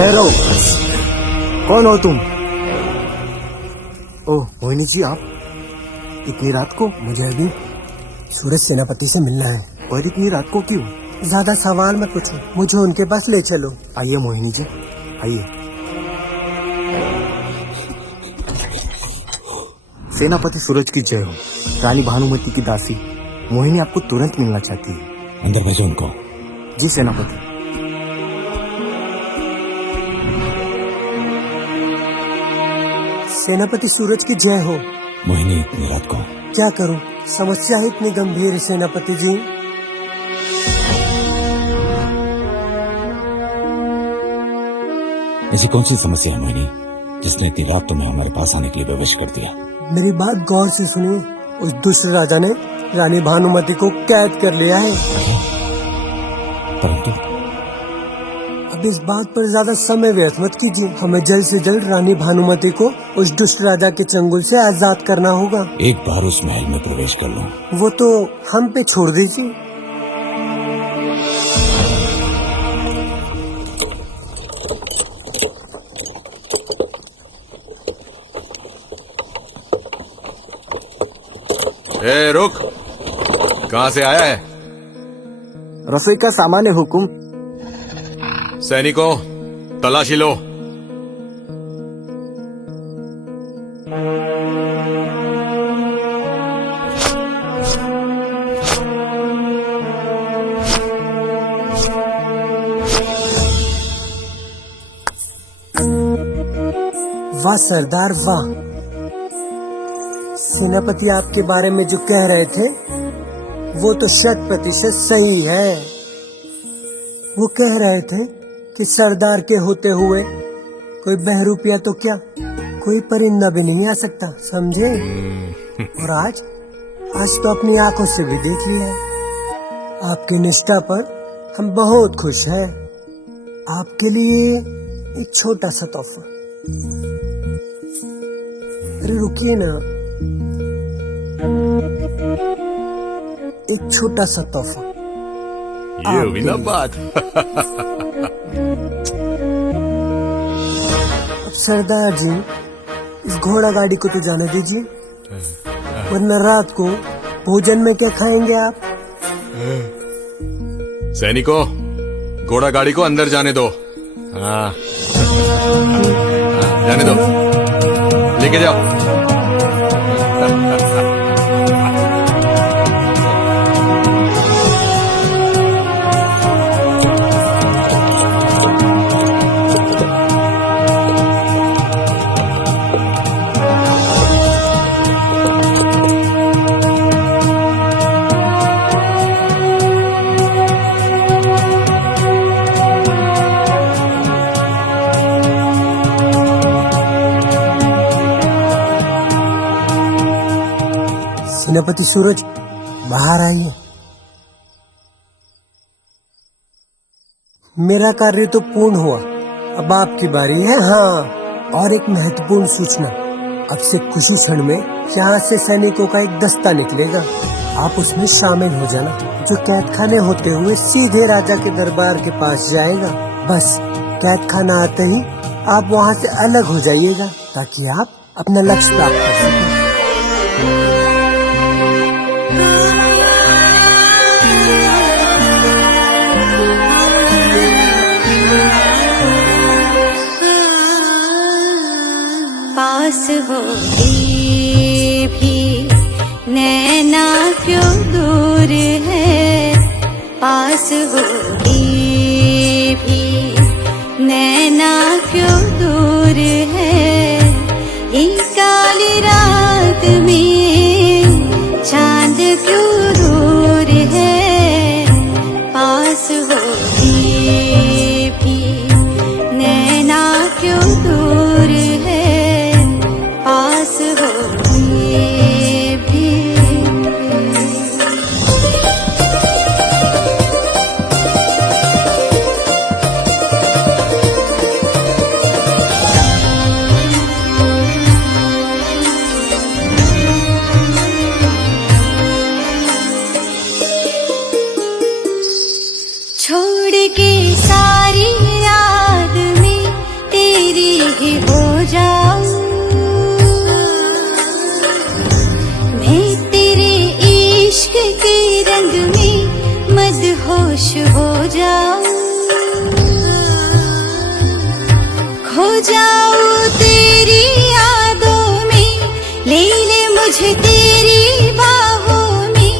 ठहरो। कौन हो तुम? ओह मोहिनी जी, आप इतनी रात को? मुझे अभी सूरज सेनापति से मिलना है। और इतनी रात को क्यों? ज्यादा सवाल मत पूछो, मुझे उनके पास ले चलो। आइए मोहिनी जी, आइए। सेनापति सूरज की जय हो। रानी भानुमति की दासी मोहिनी आपको तुरंत मिलना चाहती है। अंदर भेजो उनको। जी सेनापति। सेनापति सूरज की जय हो। मोहिनी इतनी रात को? क्या करूं, समस्या ही इतनी गंभीर है सेनापति जी। ऐसी कौन सी समस्या है मोहिनी जिसने इतनी रात तुम्हें हमारे पास आने के लिए प्रवेश कर दिया? मेरी बात गौर से सुनिए। उस दुष्ट राजा ने रानी भानुमति को कैद कर लिया है। परंतु अब इस बात पर ज्यादा समय व्यर्थ मत कीजिए। हमें जल्द से जल्द रानी भानुमति को उस दुष्ट राजा के चंगुल से आजाद करना होगा। एक बार उस महल में प्रवेश कर लूं। वो तो हम पे छोड़ दीजिए। ए रुक, कहाँ से आया है? रसोई का सामान है हुकुम। सैनिकों, तलाशी लो। वाह सरदार वाह। सेनापति आपके बारे में जो कह रहे थे वो तो 100% सही है। वो कह रहे थे कि सरदार के होते हुए कोई बहरूपिया तो क्या, कोई परिंदा भी नहीं आ सकता, समझे? और आज तो अपनी आंखों से भी देख लिया है। आपकी निष्ठा पर हम बहुत खुश हैं। आपके लिए एक छोटा सा तोहफा। अरे रुकिए ना, एक छोटा सा तोहफा। ये हुई ना बात। अब सरदार जी, इस घोड़ा गाड़ी को तो जाने दीजिए, वरना रात को भोजन में क्या खाएंगे आप? सैनिकों, घोड़ा गाड़ी को अंदर जाने दो। हाँ, जाने दो, लेके जाओ। सेनापति सूरज, बाहर आइए। मेरा कार्य तो पूर्ण हुआ, अब आपकी बारी है। हाँ, और एक महत्वपूर्ण सूचना। अब से कुछ क्षण में यहाँ से सैनिकों का एक दस्ता निकलेगा। आप उसमें शामिल हो जाना, जो कैद खाने होते हुए सीधे राजा के दरबार के पास जाएगा। बस कैद खाना आते ही आप वहाँ से अलग हो जाइएगा, ताकि आप अपना लक्ष्य प्राप्त कर सकें। पास हो ये भी नैना क्यों दूर है, पास हो ये भी नैना क्यों दूर है, ये काली रात में चांद क्यों दूर है, पास हो ये भी नैना क्यों दूर है, पास हो ये भी। छोड़ के सारी याद में जाऊं तेरी यादों में, ले ले मुझे तेरी बाहों में,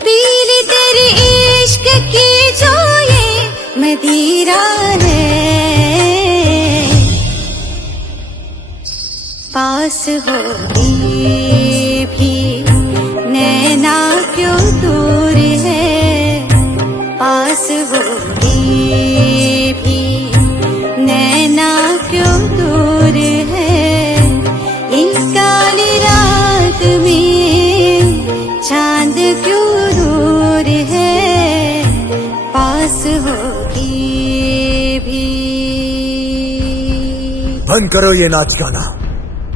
पी ले तेरे इश्क की जो ये मदिरा है। पास हो ये भी नैना क्यों दूर है, पास हो ये भी नैना क्यों दूर है। एक काली रात में चांद क्यों दूर है, पास हो ये भी। बंद करो ये नाच गाना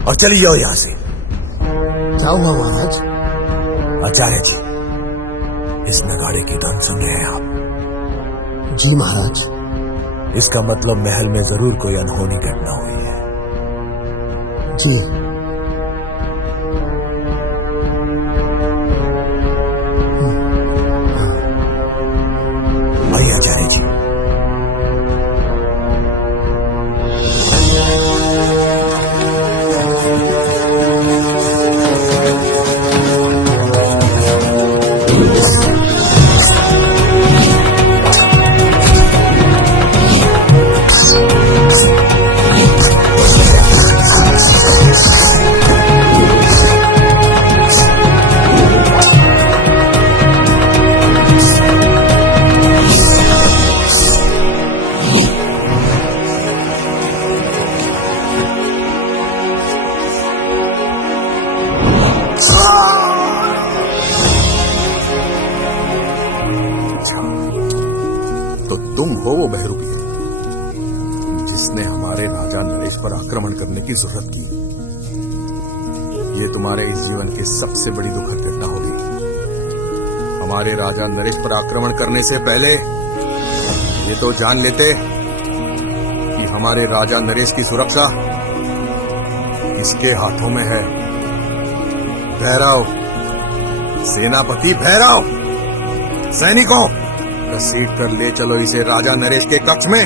और चली जाओ यहाँ से। क्या हुआ महाराज? आचार्य जी, इस नगाड़े की धुन सुन रहे हैं आप? जी महाराज। इसका मतलब महल में जरूर कोई अनहोनी घटना हुई है। जी। आइए आचार्य जी। तो तुम हो वो बहरूपिया जिसने हमारे राजा नरेश पर आक्रमण करने की जरूरत की। ये तुम्हारे इस जीवन की सबसे बड़ी दुखद घटना होगी। हमारे राजा नरेश पर आक्रमण करने से पहले ये तो जान लेते कि हमारे राजा नरेश की सुरक्षा किसके हाथों में है। भैरव, सेनापति भैरव, सैनिकों, घसीट कर ले चलो इसे राजा नरेश के कक्ष में।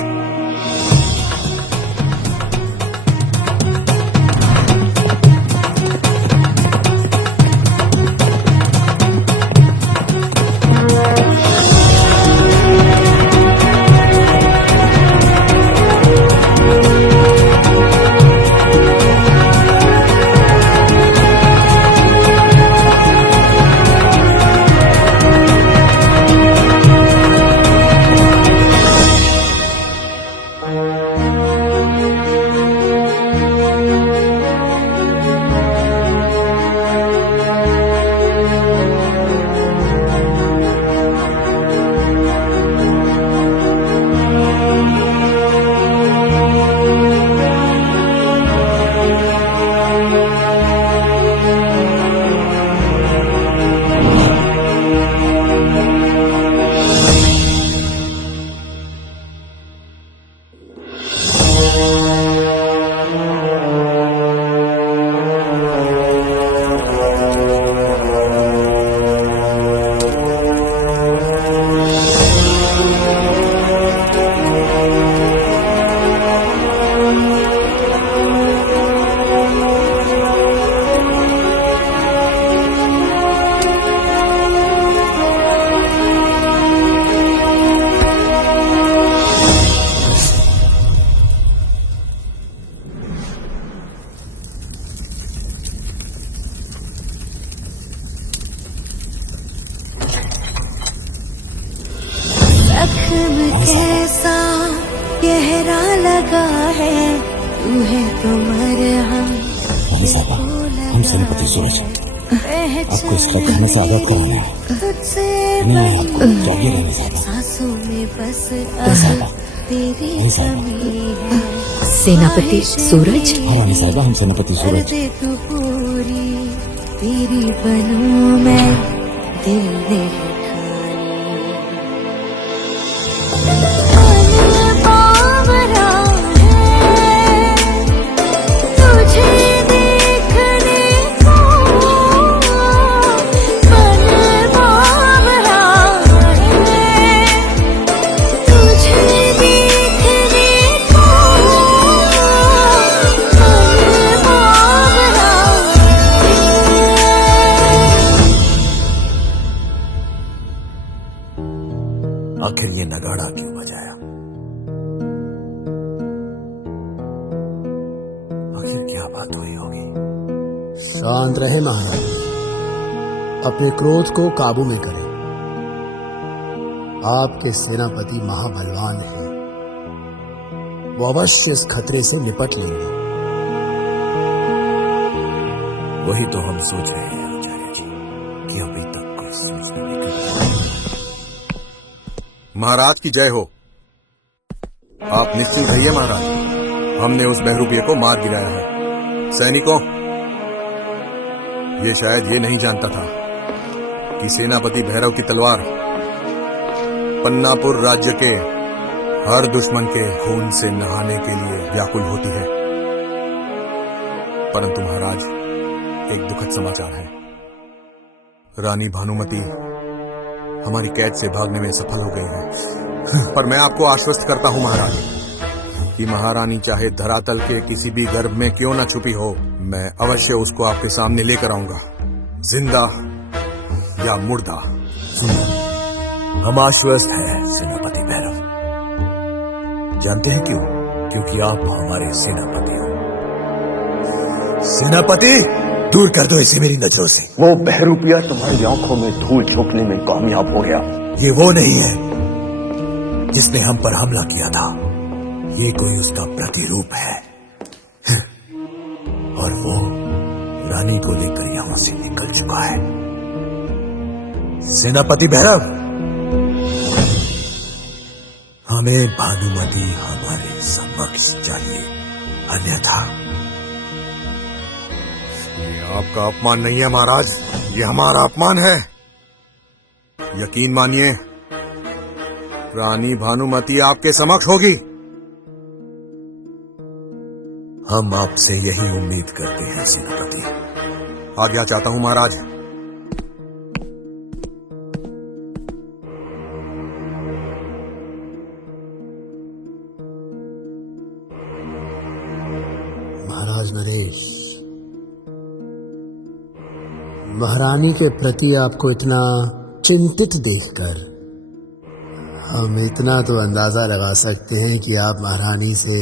जख्म कैसा गहरा लगा है, तू है तो मरहम। हम सेनापति सूरज आपको इस घटना से आगाह कराने हैं। नहीं आपको जागिए रहने साहबा। सांसों में बस अब तेरी कमी है। सेनापति सूरज? हाँ रानी साहबा, हम सेनापति सूरज। कर दे तू पूरी, तेरी बनूं मैं दिल ने आखिर ये नगाड़ा क्यों बजाया? आखिर क्या बात हुई होगी? शांत रहे महाराज, अपने क्रोध को काबू में करें। आपके सेनापति महाबलवान हैं, वो अवश्य इस खतरे से निपट लेंगे। वही तो हम सोच रहे हैं आचार्य जी कि अभी तक कोई सूचना निकल। महाराज की जय हो। आप निश्चिंत रहिए महाराज, हमने उस बहरूपिये को मार गिराया है। सैनिकों, ये शायद ये नहीं जानता था कि सेनापति भैरव की तलवार पन्नापुर राज्य के हर दुश्मन के खून से नहाने के लिए व्याकुल होती है। परंतु महाराज, एक दुखद समाचार है। रानी भानुमति हमारी कैद से भागने में सफल हो गई है। पर मैं आपको आश्वस्त करता हूं महाराज कि महारानी चाहे धरातल के किसी भी गर्भ में क्यों न छुपी हो, मैं अवश्य उसको आपके सामने लेकर आऊंगा, जिंदा या मुर्दा। हम आश्वस्त हैं सेनापति भैरव। जानते हैं क्यों? क्योंकि आप हमारे सेनापति हो। सेनापति, दूर कर दो इसे मेरी नजरों से। वो बहरूपिया तुम्हारी आंखों में धूल झोंकने में कामयाब हो गया। ये वो नहीं है जिसने हम पर हमला किया था, ये कोई उसका प्रतिरूप है। और वो रानी को लेकर यहां से निकल चुका है। सेनापति भैरव, हमें भानुमति हमारे समक्ष चाहिए, अन्यथा। ये आपका अपमान नहीं है महाराज, ये हमारा अपमान है। यकीन मानिए, रानी भानुमति आपके समक्ष होगी। हम आपसे यही उम्मीद करते हैं सेनापति। आज्ञा चाहता हूं महाराज। महाराज नरेश, महारानी के प्रति आपको इतना चिंतित देखकर हम इतना तो अंदाजा लगा सकते हैं कि आप महारानी से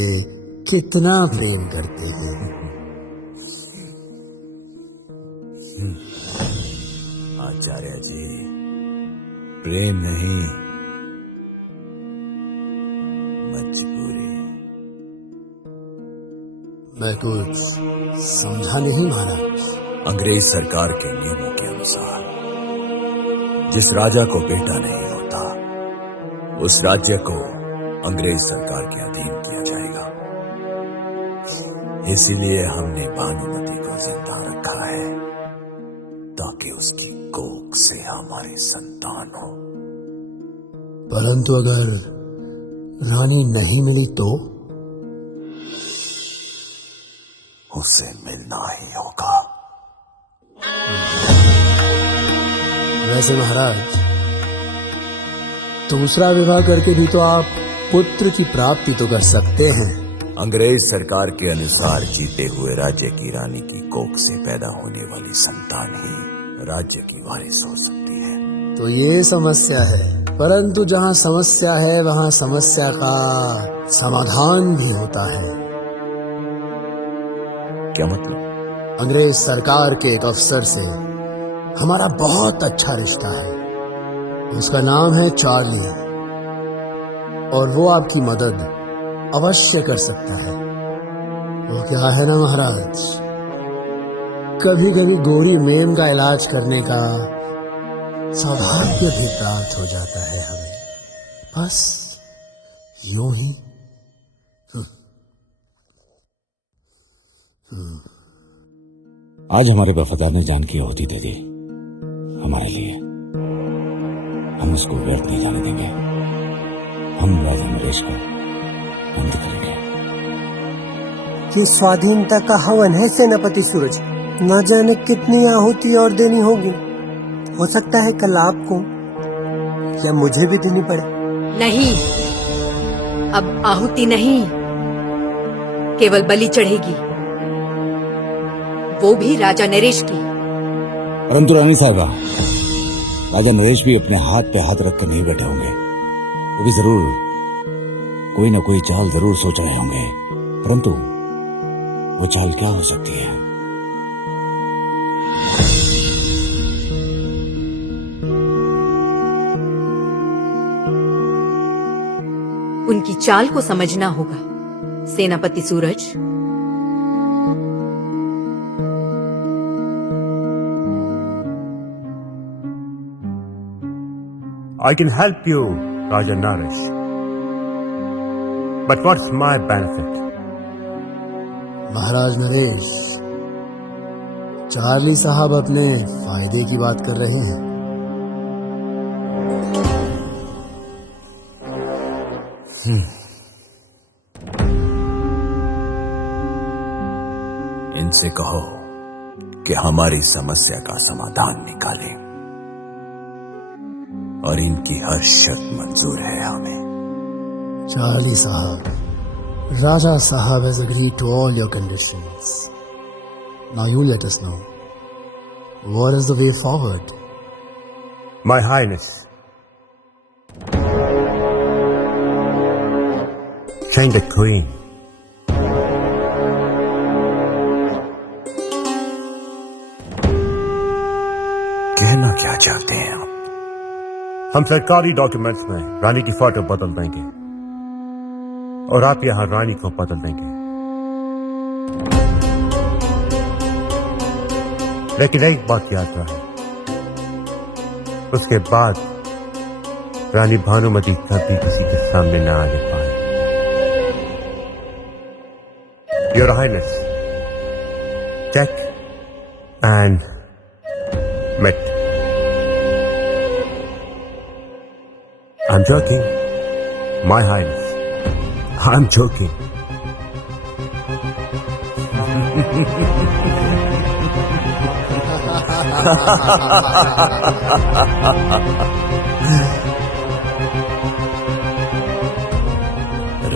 कितना प्रेम करते हैं। आचार्य जी, प्रेम नहीं, मजबूरी। मैं कुछ समझा नहीं महाराज। अंग्रेज सरकार के नियमों के अनुसार जिस राजा को बेटा नहीं होता, उस राज्य को अंग्रेज सरकार के अधीन किया जाएगा। इसीलिए हमने भानुमति को जिंदा रखा है, ताकि उसकी कोख से हमारी संतान हो। परंतु अगर रानी नहीं मिली तो? उसे मिलना ही होगा। वैसे महाराज, दूसरा विवाह करके भी तो आप पुत्र की प्राप्ति तो कर सकते हैं। अंग्रेज सरकार के अनुसार जीते हुए राज्य की रानी की कोख से पैदा होने वाली संतान ही राज्य की वारिस हो सकती है। तो ये समस्या है, परंतु जहाँ समस्या है वहाँ समस्या का समाधान भी होता है। क्या मतलब? अंग्रेज सरकार के एक अफसर से हमारा बहुत अच्छा रिश्ता है। उसका नाम है चार्ली, और वो आपकी मदद अवश्य कर सकता है। वो क्या है ना महाराज, कभी कभी गोरी मेम का इलाज करने का सौभाग्य भी प्राप्त हो जाता है हमें, बस यूं ही। आज हमारे वफादार ने जान की आहुति दे दी हमारे लिए। हम उसको व्यर्थ नहीं जाने देंगे। हम राजा नरेश का अंत करेंगे। ये स्वाधीनता का हवन है सेनापति सूरज। न जाने कितनी आहुति और देनी होगी। हो सकता है कल आपको या मुझे भी देनी पड़े। नहीं, अब आहुति नहीं, केवल बलि चढ़ेगी, वो भी राजा नरेश की। परंतु रानी साहिबा, राजा नरेश भी अपने हाथ पे हाथ रखकर नहीं बैठे होंगे। वो भी जरूर कोई ना कोई चाल जरूर सोच रहे होंगे, परंतु वो चाल क्या हो सकती है? उनकी चाल को समझना होगा सेनापति सूरज। I can help you, Raja Naresh. But what's my benefit? Maharaj Naresh, Charlie साहब अपने फायदे की बात कर रहे हैं। इनसे कहो कि हमारी समस्या का समाधान निकालें और इनकी हर शर्त मंजूर है हमें। चार्ली साहब, Raja Sahab has agreed to all your conditions. Now you let us know, what is the way forward? My Highness, change the Queen. कहना क्या चाहते हैं आप? हम सरकारी डॉक्यूमेंट्स में रानी की फोटो बदल देंगे और आप यहां रानी को बदल देंगे, लेकिन एक बात याद रहे, उसके बाद रानी भानुमति कभी किसी के सामने न आने पाए। Your Highness, check and met. I'm joking, My Highness. I'm joking.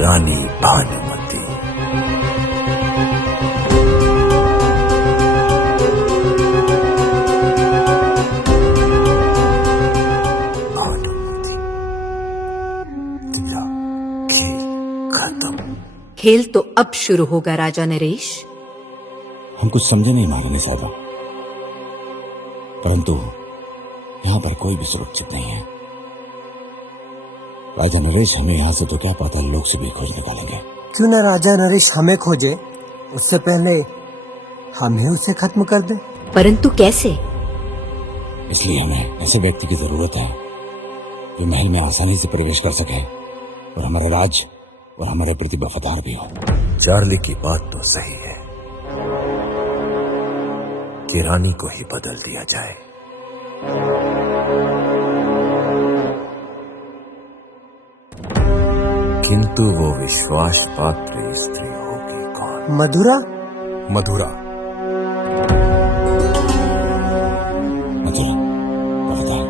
रानी भानुमति, भानुमति, तेरा खेल खत्म। खेल तो अब शुरू होगा राजा नरेश। हम कुछ समझे नहीं महारानी साहबा, परंतु यहाँ पर कोई भी सुरक्षित नहीं है। राजा नरेश हमें यहाँ से तो क्या पता, लोग से भी खोज निकालेंगे। क्यों ना राजा नरेश हमें खोजे, उससे पहले हम ही उसे खत्म कर दें। परंतु कैसे? इसलिए हमें ऐसे व्यक्ति की जरूरत है जो महल में आसानी से प्रवेश कर सके और हमारे राज और हमारे प्रति वफादार भी हो। चार्ली की बात तो सही है कि रानी को ही बदल दिया जाए, किंतु वो विश्वास पात्र स्त्री होगी कौन? मधुरा? मधुरा, मधुरा वफादार।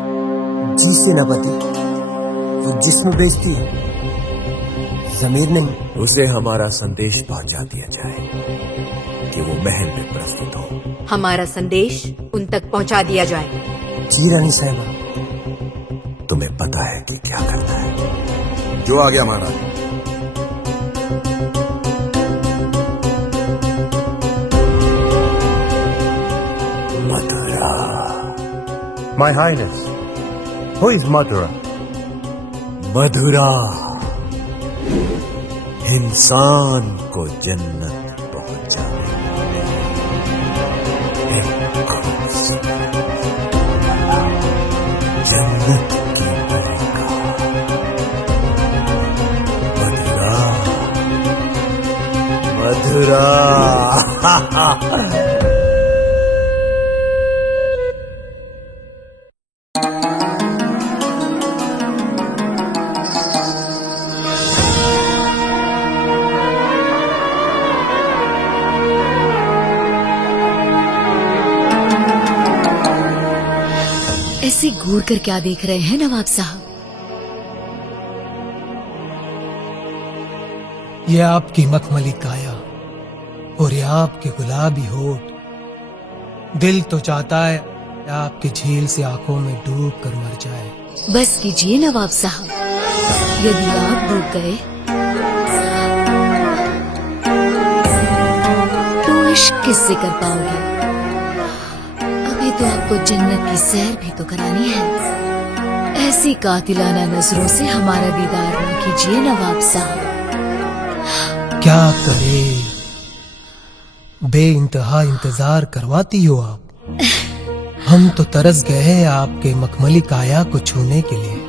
जी सेनापति, वो जिस्म बेचती है, जमीर नहीं। उसे हमारा संदेश पहुंचा दिया जाए कि वो महल में प्रस्तुत हो। हमारा संदेश उन तक पहुंचा दिया जाए। जी रानी साहिबा। तुम्हें पता है कि क्या करना है। जो आ गया महाराज। मधुरा, My Highness, who is Madhura? मधुरा इंसान को जन्नत पहुंचाने वाली एक खूबसूरत जन्नत की मलिका मधुरा। मधुरा ऐसे घूर कर क्या देख रहे हैं नवाब साहब? ये आपकी मखमली काया और ये आपके गुलाबी होठ, दिल तो चाहता है आपकी झील से आंखों में डूब कर मर जाए। बस कीजिए नवाब साहब, यदि आप डूब गए तो इश्क किससे कर पाओगे? अभी तो आपको जन्नत की सैर भी तो करानी है। ऐसी कातिलाना नजरों से हमारा दीदार न कीजिए नवाब साहब। क्या करे, बेइंतहा इंतजार करवाती हो आप। हम तो तरस गए हैं आपके मखमली काया को छूने के लिए,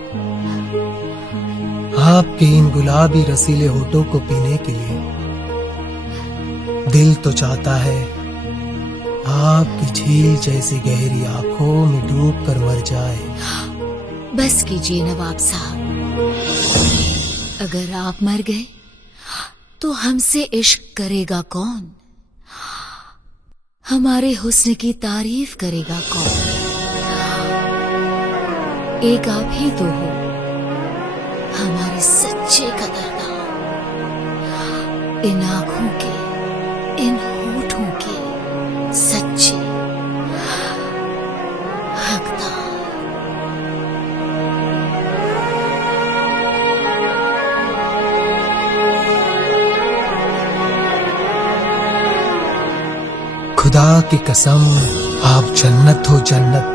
आपके इन गुलाबी रसीले होठों को पीने के लिए। दिल तो चाहता है आपकी झील जैसी गहरी आंखों में डूब कर मर जाए। बस कीजिए नवाब साहब, अगर आप मर गए तो हमसे इश्क करेगा कौन? हमारे हुस्न की तारीफ करेगा कौन? एक आप ही तो हो हमारे सच्चे कदरदान, इन आंखों के, इन होठों के सच्चे हकदार। खुदा की कसम, आप जन्नत हो जन्नत।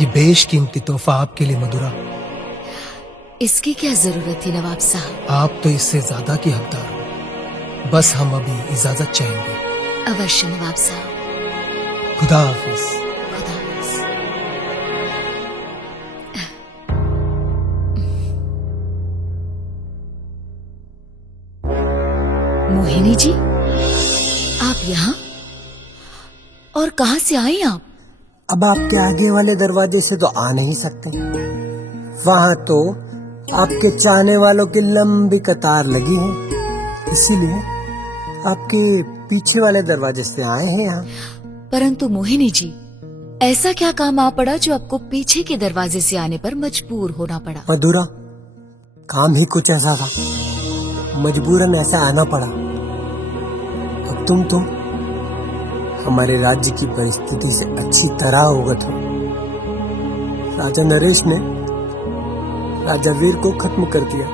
ये बेशकीमती तोहफा आपके लिए मधुरा। इसकी क्या जरूरत थी नवाब साहब? आप तो इससे ज्यादा की हकदार हो। बस हम अभी इजाजत चाहेंगे। अवश्य नवाब साहब। खुदा हाफिज। खुदा हाफिज। मोहिनी जी, आप यहाँ? और कहाँ से आई आप? अब आपके आगे वाले दरवाजे से तो आ नहीं सकते, वहाँ तो आपके चाहने वालों की लंबी कतार लगी है, इसीलिए आपके पीछे वाले दरवाजे से आए हैं यहाँ। परंतु मोहिनी जी, ऐसा क्या काम आ पड़ा जो आपको पीछे के दरवाजे से आने पर मजबूर होना पड़ा? मधुरा, काम ही कुछ ऐसा था, मजबूरन ऐसा आना पड़ा। अब तुम तो हमारे राज्य की परिस्थिति से अच्छी तरह अवगत हो। राजा नरेश ने राजा वीर को खत्म कर दिया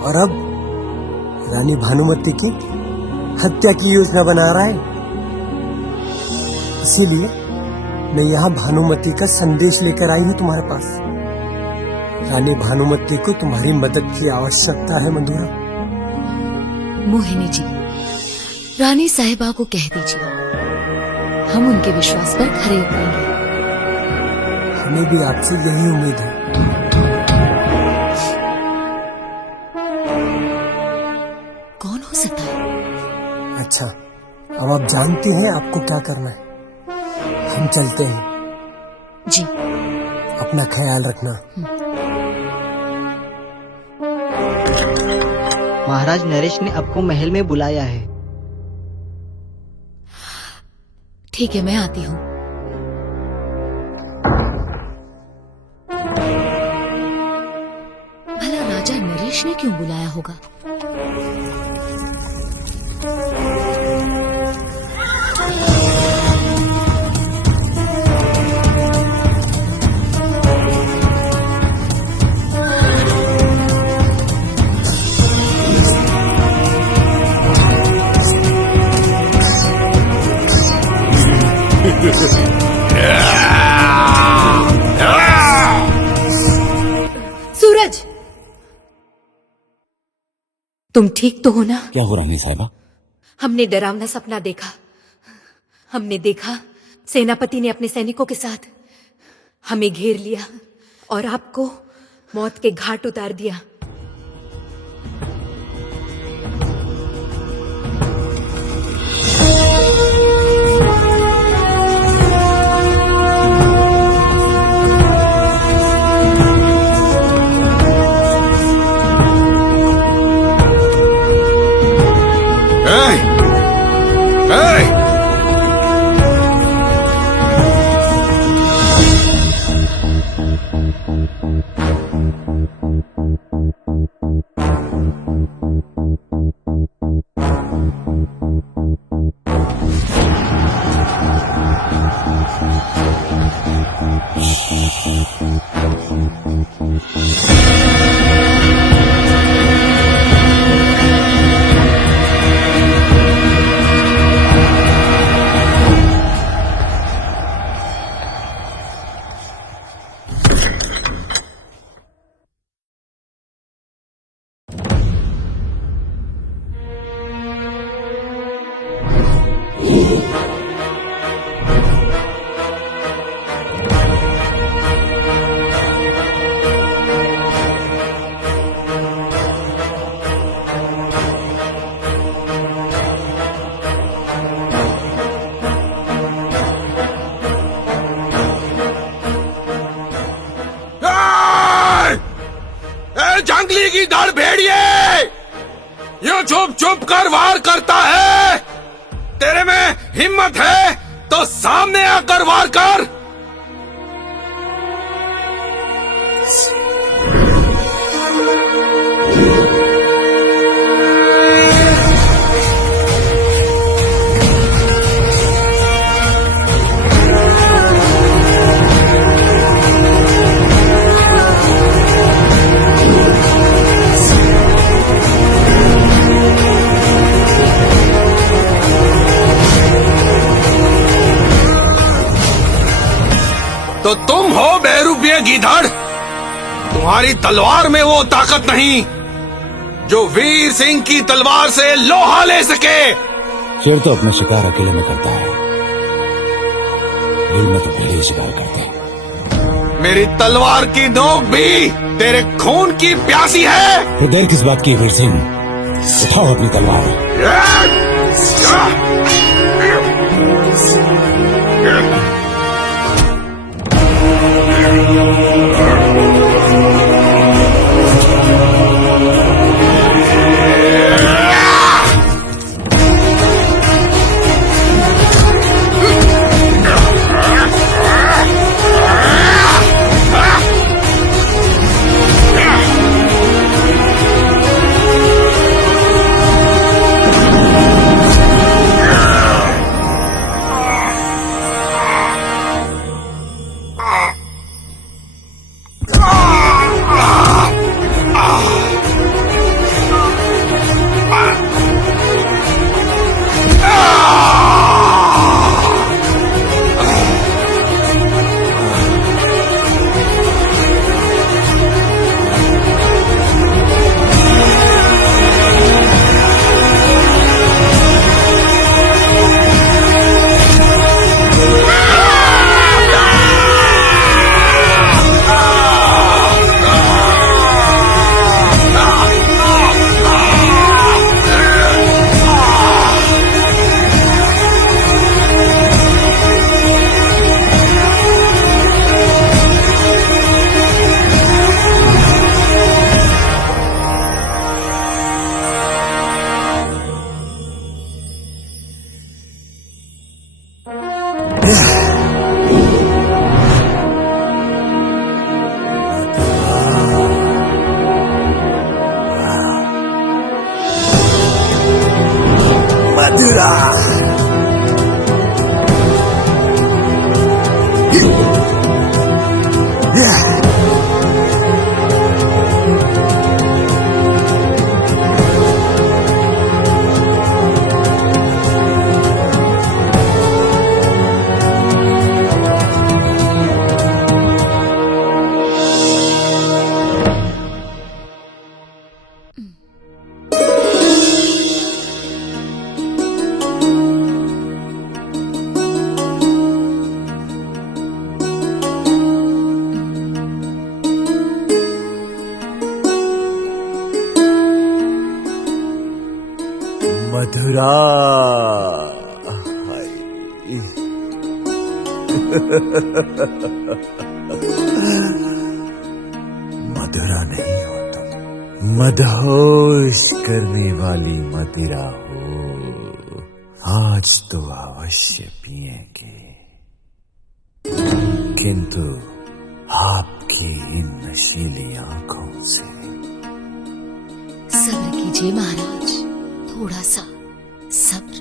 और अब रानी भानुमति की हत्या की योजना बना रहा है। इसीलिए मैं यहाँ भानुमति का संदेश लेकर आई हूँ तुम्हारे पास। रानी भानुमति को तुम्हारी मदद की आवश्यकता है मधुरा। मोहिनी जी, रानी साहिबा को कह दीजिए, हम उनके विश्वास पर खरे उतरेंगे। हमें भी आपसे यही उम्मीद है। कौन हो सकता है? अच्छा, अब आप जानते हैं आपको क्या करना है। हम चलते हैं। जी। अपना ख्याल रखना। महाराज नरेश ने आपको महल में बुलाया है। ठीक है, मैं आती हूँ। भला राजा नरेश ने क्यों बुलाया होगा? सूरज, तुम ठीक तो हो ना? क्या हो रानी साहिबा? हमने डरावना सपना देखा। हमने देखा सेनापति ने अपने सैनिकों के साथ हमें घेर लिया और आपको मौत के घाट उतार दिया। जंगली की धड़ भेड़िए, ये चुप चुप कर वार करता है। तेरे में हिम्मत है तो सामने आकर वार कर। तो तुम हो बेरुपये गीधड़। तुम्हारी तलवार में वो ताकत नहीं जो वीर सिंह की तलवार से लोहा ले सके। शेर तो अपना शिकार अकेले में करता है, वीर में तो भेड़िए ही शिकार करते हैं। मेरी तलवार की नोक भी तेरे खून की प्यासी है। तो देर किस बात की वीर सिंह, उठाओ अपनी तलवार। मथुरा। मथुरा। मधुरा नहीं हो तुम, मदहोश करने वाली मदिरा हो। आज तो अवश्य पिएंगे, किंतु आपकी इन नशीली आंखों से। सब्र कीजिए महाराज, थोड़ा सा सब्र।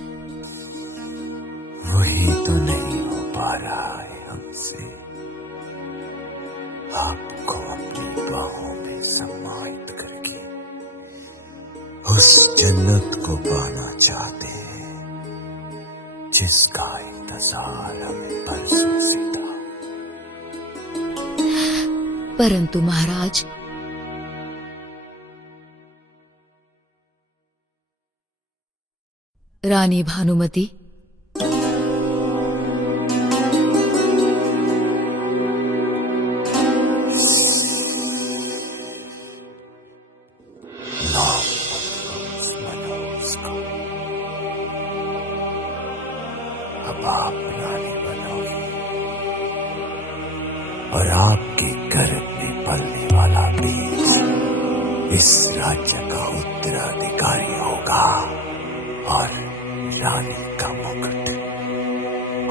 वही तो नहीं हो पा रहा है हमसे। आपको अपनी बाहों में समाहित करके उस जन्नत को पाना चाहते हैं जिसका इंतजार हमें बरसों से था। परंतु महाराज, रानी भानुमति अब आप रानी बनोगी और आपके गर्भ में पलने वाला बीज इस राज्य का उत्तराधिकारी होगा और रानी का मुकुट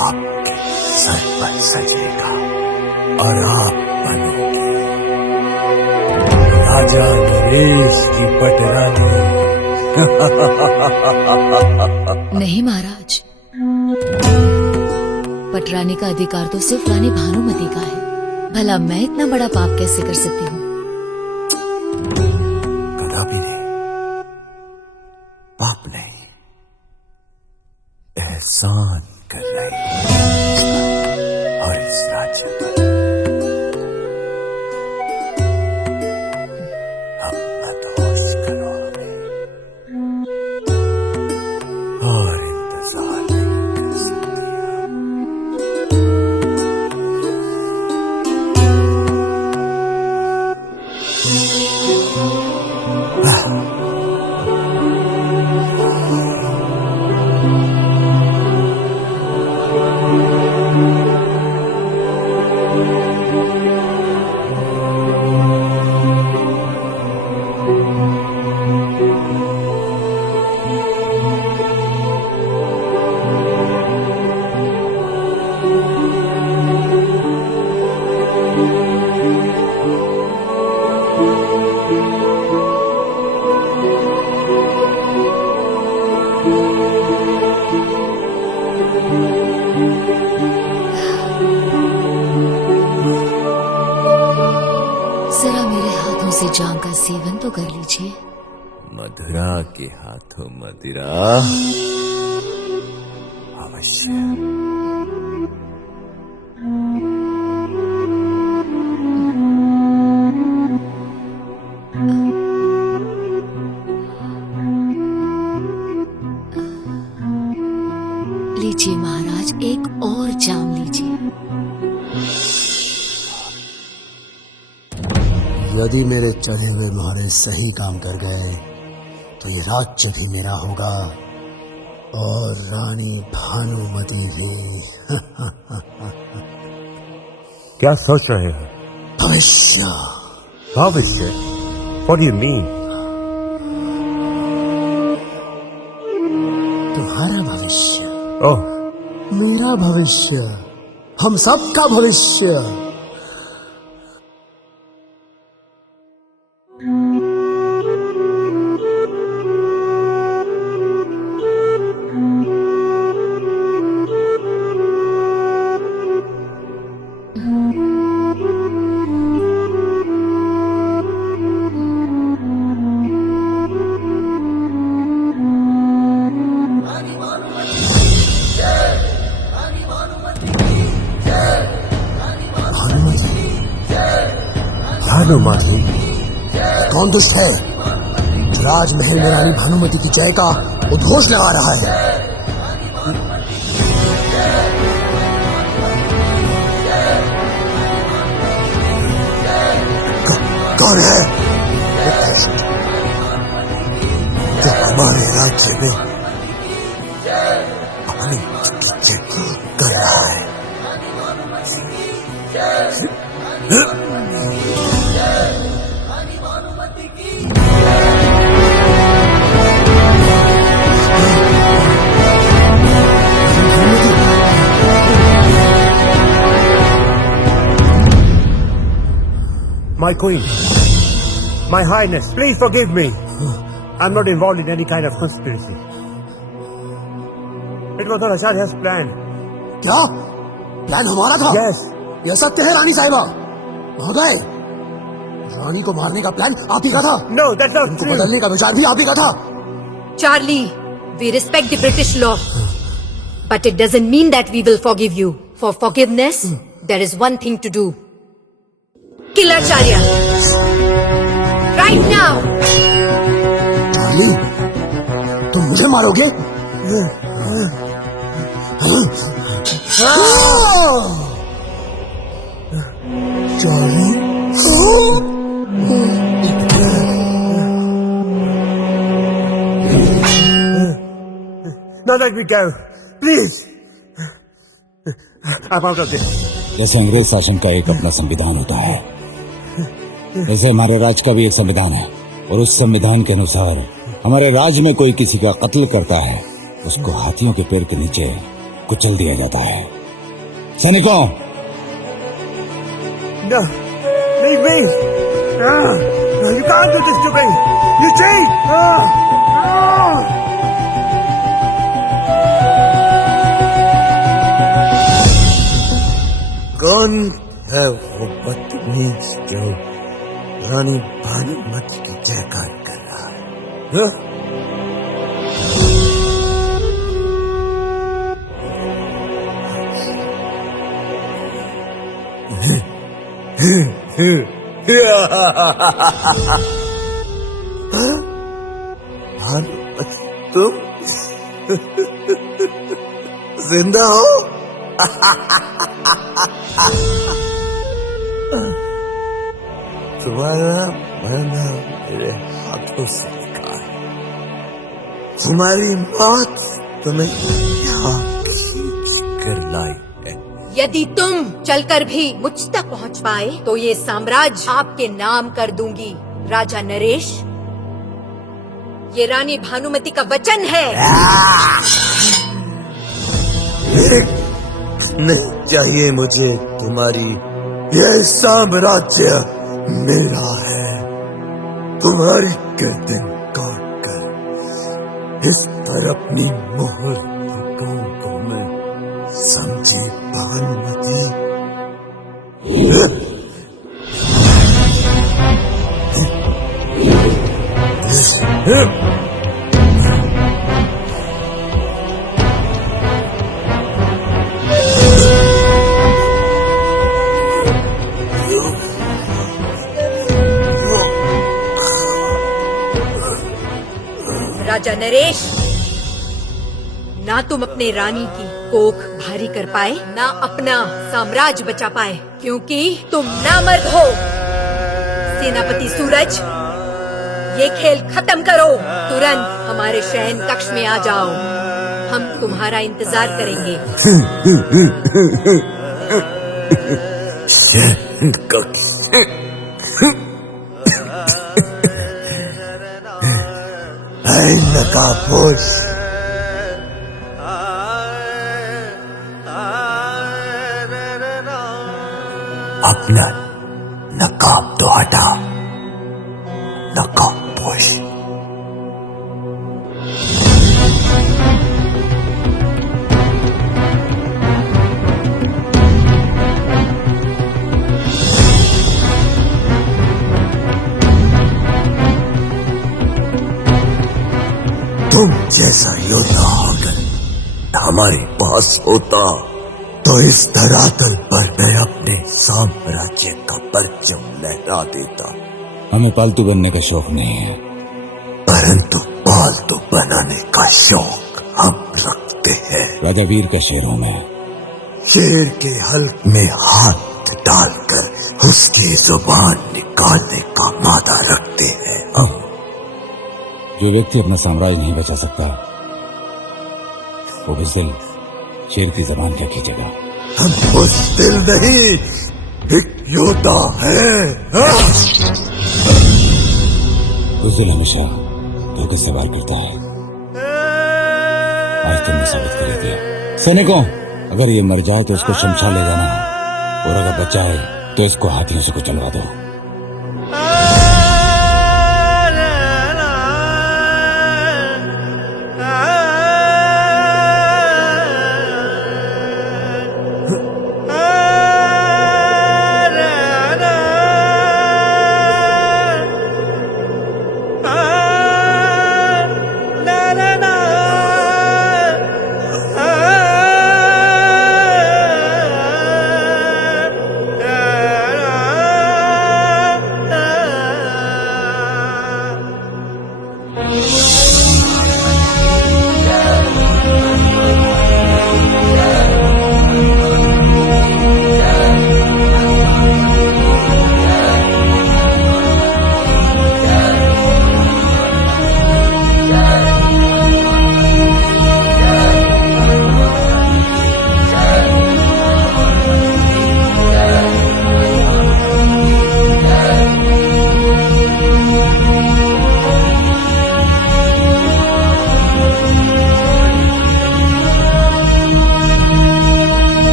आपके सर पर सजेगा और आप बनोगे राजा नरेश की पटरानी। नहीं महाराज, पटरानी का अधिकार तो सिर्फ रानी भानुमति का है। भला मैं इतना बड़ा पाप कैसे कर सकती हूँ? कदापि नहीं, पाप नहीं, एहसान कर रही है और इस राज्य पर अब मदहोश करो हमें और इंतजार नहीं कर सकती हम। जरा मेरे हाथों से जाम का सेवन तो कर लीजिए। मधुरा के हाथों मदिरा अवश्य। लीजिए महाराज, एक और जाम लीजिए। यदि मेरे चढ़े हुए मोहरे सही काम कर गए तो ये राज्य भी मेरा होगा और रानी भानुमति भी। क्या सोच रहे हो? भविष्य। भविष्य? What do you mean? तुम्हारा भविष्य, ओह, मेरा भविष्य, हम सबका भविष्य। भानुमति? कौन दुष्ट है जो राजमहल में रानी भानुमति की जय का उद्घोष लगा रहा है? कौन है जो हमारे राज्य में अपनी जय कर रहा है? My queen, my highness, please forgive me. I'm not involved in any kind of conspiracy. It was not Acharya's plan. क्या प्लान हमारा था? Yes. यह सत्य है रानी साहिबा। महोदय, रानी को मारने का प्लान आप ही का था। No, that's not उनको true. बदलने का विचार भी आप ही का था। Charlie, we respect the British law. But it doesn't mean that we will forgive you. For forgiveness, there is one thing to do. Kill Acharya. Right now. Charlie, तुम मुझे मारोगे? Charlie, Now let me go. Please. I'm out of this. जैसे अंग्रेज शासन का एक अपना संविधान होता है, वैसे हमारे राज्य का भी एक संविधान है, और उस संविधान के अनुसार हमारे राज्य में कोई किसी का कत्ल करता है, उसको हाथियों के पैर के नीचे कुचल दिया जाता है। सैनिकों, No. Leave me. No, you can't do this to me. You cheat. कौन है वो बदतमीज जो रानी भानुमति की जयकार कर रहा है? हाँ? भानुमति, तुम जिंदा हो? तुम्हारा मरना मेरे हाथों से लिखा है। तुम्हारी मौत तुम्हें यहाँ खींच कर लाई है। यदि तुम चलकर भी मुझ तक पहुंच पाए तो ये साम्राज्य आपके नाम कर दूंगी। राजा नरेश, ये रानी भानुमति का वचन है। नहीं चाहिए मुझे तुम्हारी, यह साम्राज्य मेरा है। तुम्हारी गर्दन काट कर इस पर अपनी मोहर लगाऊंगा मैं, समझी भानुमति? राजा नरेश, ना तुम अपने रानी की कोख भारी कर पाए, ना अपना साम्राज्य बचा पाए, क्योंकि तुम नामर्द हो। सेनापति सूरज, ये खेल खत्म करो। तुरंत हमारे शयन कक्ष में आ जाओ, हम तुम्हारा इंतजार करेंगे। नकाबपोश, अपना नकाब तो हटा, नकाबपोश। तुम जैसा योद्धा अगर हमारे पास होता तो इस धरातल पर मैं अपने साम्राज्य का परचम लहरा देता। हमें पालतू बनने का शौक नहीं है, परंतु पालतू बनाने का शौक हम रखते हैं। राजा वीर का शेरों में शेर के हल्क में हाथ डालकर उसकी जुबान निकालने का मादा रखते हैं हम। जो व्यक्ति अपना साम्राज्य नहीं बचा सकता, वो बुज़दिल शेर की जबान क्या खींचेगा? हम बुज़दिल नहीं, एक योद्धा है। बुज़दिल हमेशा धोखे से वार करता है। आज तुमने साबित कर दिया। सैनिकों, अगर ये मर जाए तो इसको शमशान ले जाना, और अगर बचा है तो इसको हाथियों से कुचलवा दो।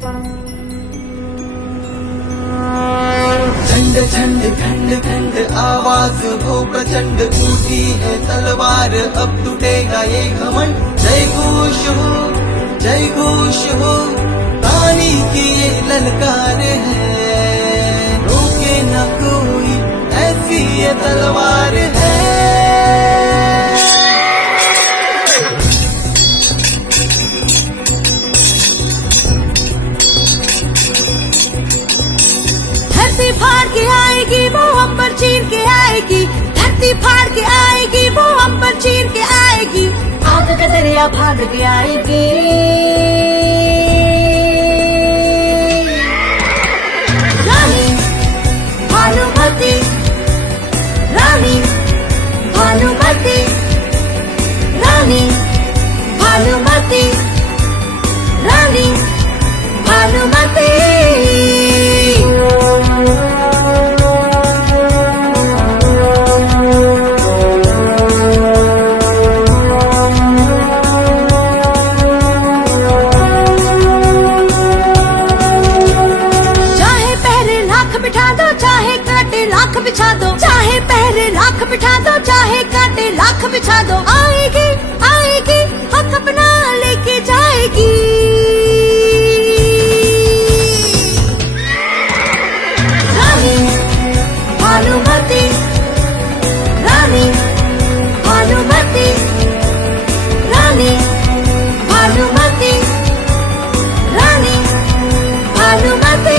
झंड झंड खंड खंड आवाज हो प्रचंड, उठी है तलवार अब टूटेगा ये घमंड। जय घोष हो रानी की ये ललकार है, रोके न कोई ऐसी ये तलवार है। धरती फाड़ के आएगी वो अंबर चीर के आएगी, धरती फाड़ के आएगी वो अंबर चीर के आएगी, आग का दरिया फाड़ के आएगी। रानी भानुमति, रानी भानुमति, रानी भानुमति, रानी भानुमति। बिछा दो चाहे पहरे लाख बिठा दो, चाहे काटे लाख बिछा दो, आएगी आएगी हक अपना लेके जाएगी। रानी भानुमति, रानी भानुमति, रानी भानुमति, रानी भानुमति।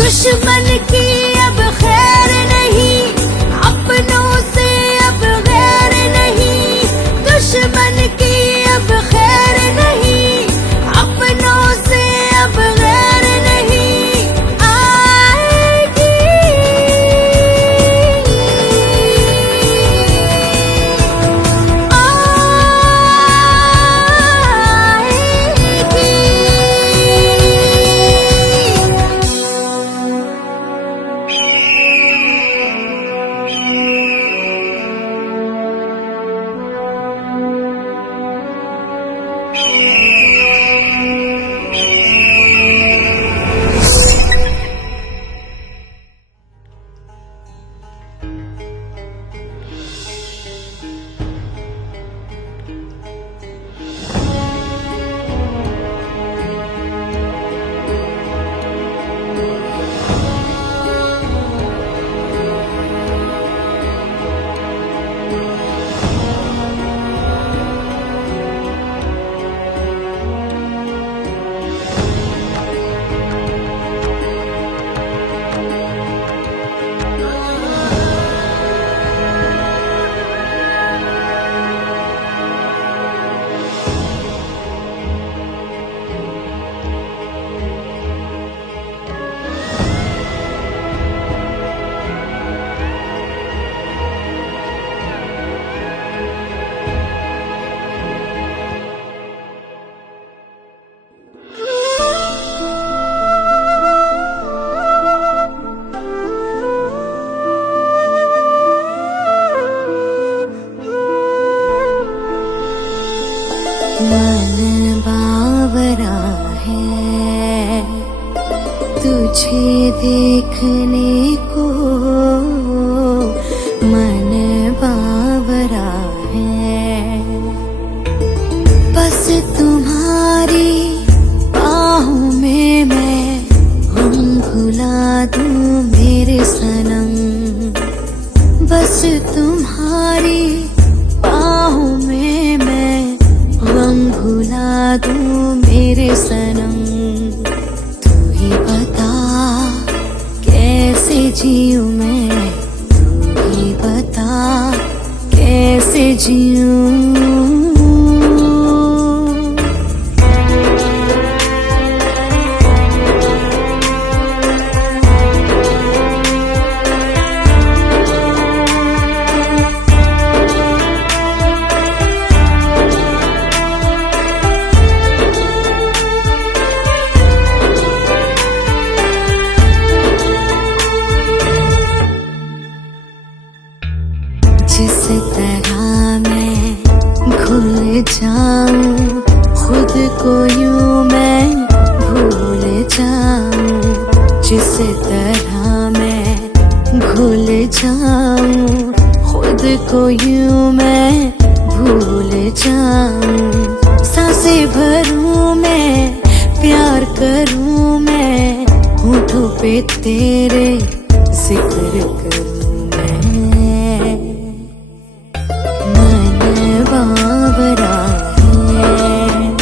दुश्मन की अब खैर नहीं, अपनों से अब गैर नहीं, दुश्मन की अब खैर नहीं, अपनों से अब गैर नहीं, आएगी मन बावरा है तुझे देखने को, मन बावरा है बस तुम्हारी बाहों में मैं गम भुला दूं मेरे सनम, बस तुम्हारी बाहों में मैं गम भुला दूं मेरे सनम। तू ही बता कैसे जीऊं मैं, तू ही बता कैसे जीऊं। जाऊं, खुद को यूं मैं भूल जाऊं, जिस तरह मैं भूल जाऊं, खुद को यूं मैं भूल जाऊं, सांसें भरूं मैं, प्यार करूं मैं, होठों पे तेरे जिक्र करूं मैं, मन बावरा है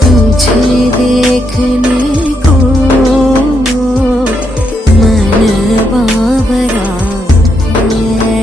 तुझे देखने को, मन बावरा है।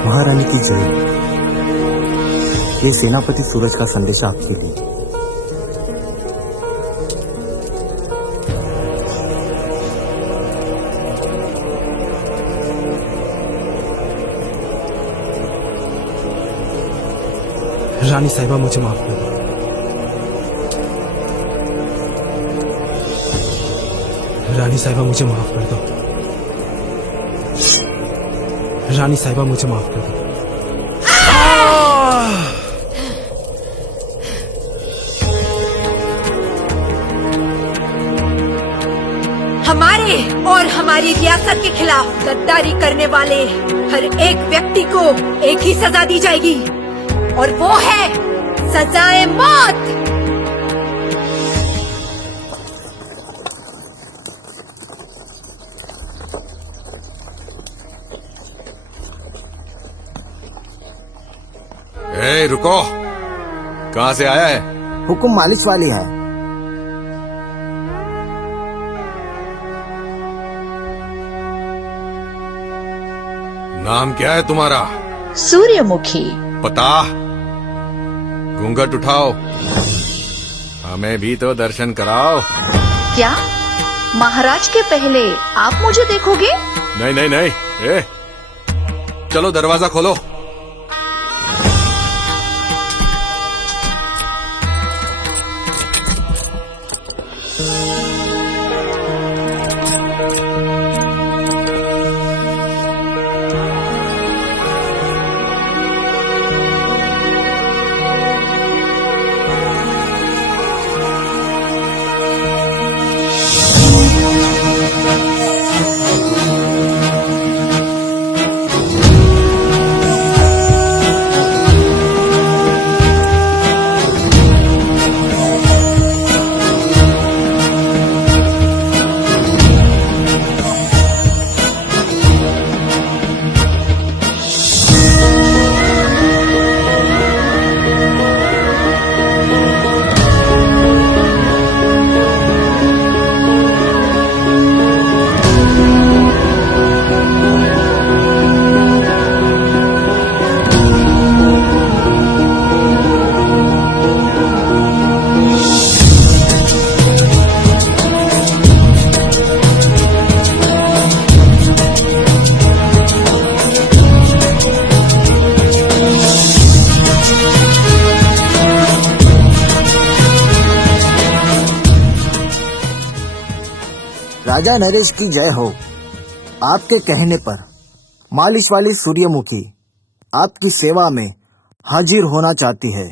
महारानी की जय। ये सेनापति सूरज का संदेश आपके लिए। रानी साहिबा मुझे माफ कर दो। रानी साहिबा मुझे माफ कर दो। रानी साहिबा मुझे माफ कर दो। हमारे और हमारी रियासत के खिलाफ गद्दारी करने वाले हर एक व्यक्ति को एक ही सजा दी जाएगी, और वो है सजाए मौत। ए, रुको। कहाँ से आया है? हुकुम मालिश वाली है। नाम क्या है तुम्हारा? सूर्यमुखी। पता? घूंघट उठाओ, हमें भी तो दर्शन कराओ। क्या महाराज के पहले आप मुझे देखोगे? नहीं नहीं नहीं, ए, चलो दरवाजा खोलो। राजा नरेश की जय हो। आपके कहने पर मालिश वाली सूर्यमुखी आपकी सेवा में हाजिर होना चाहती है।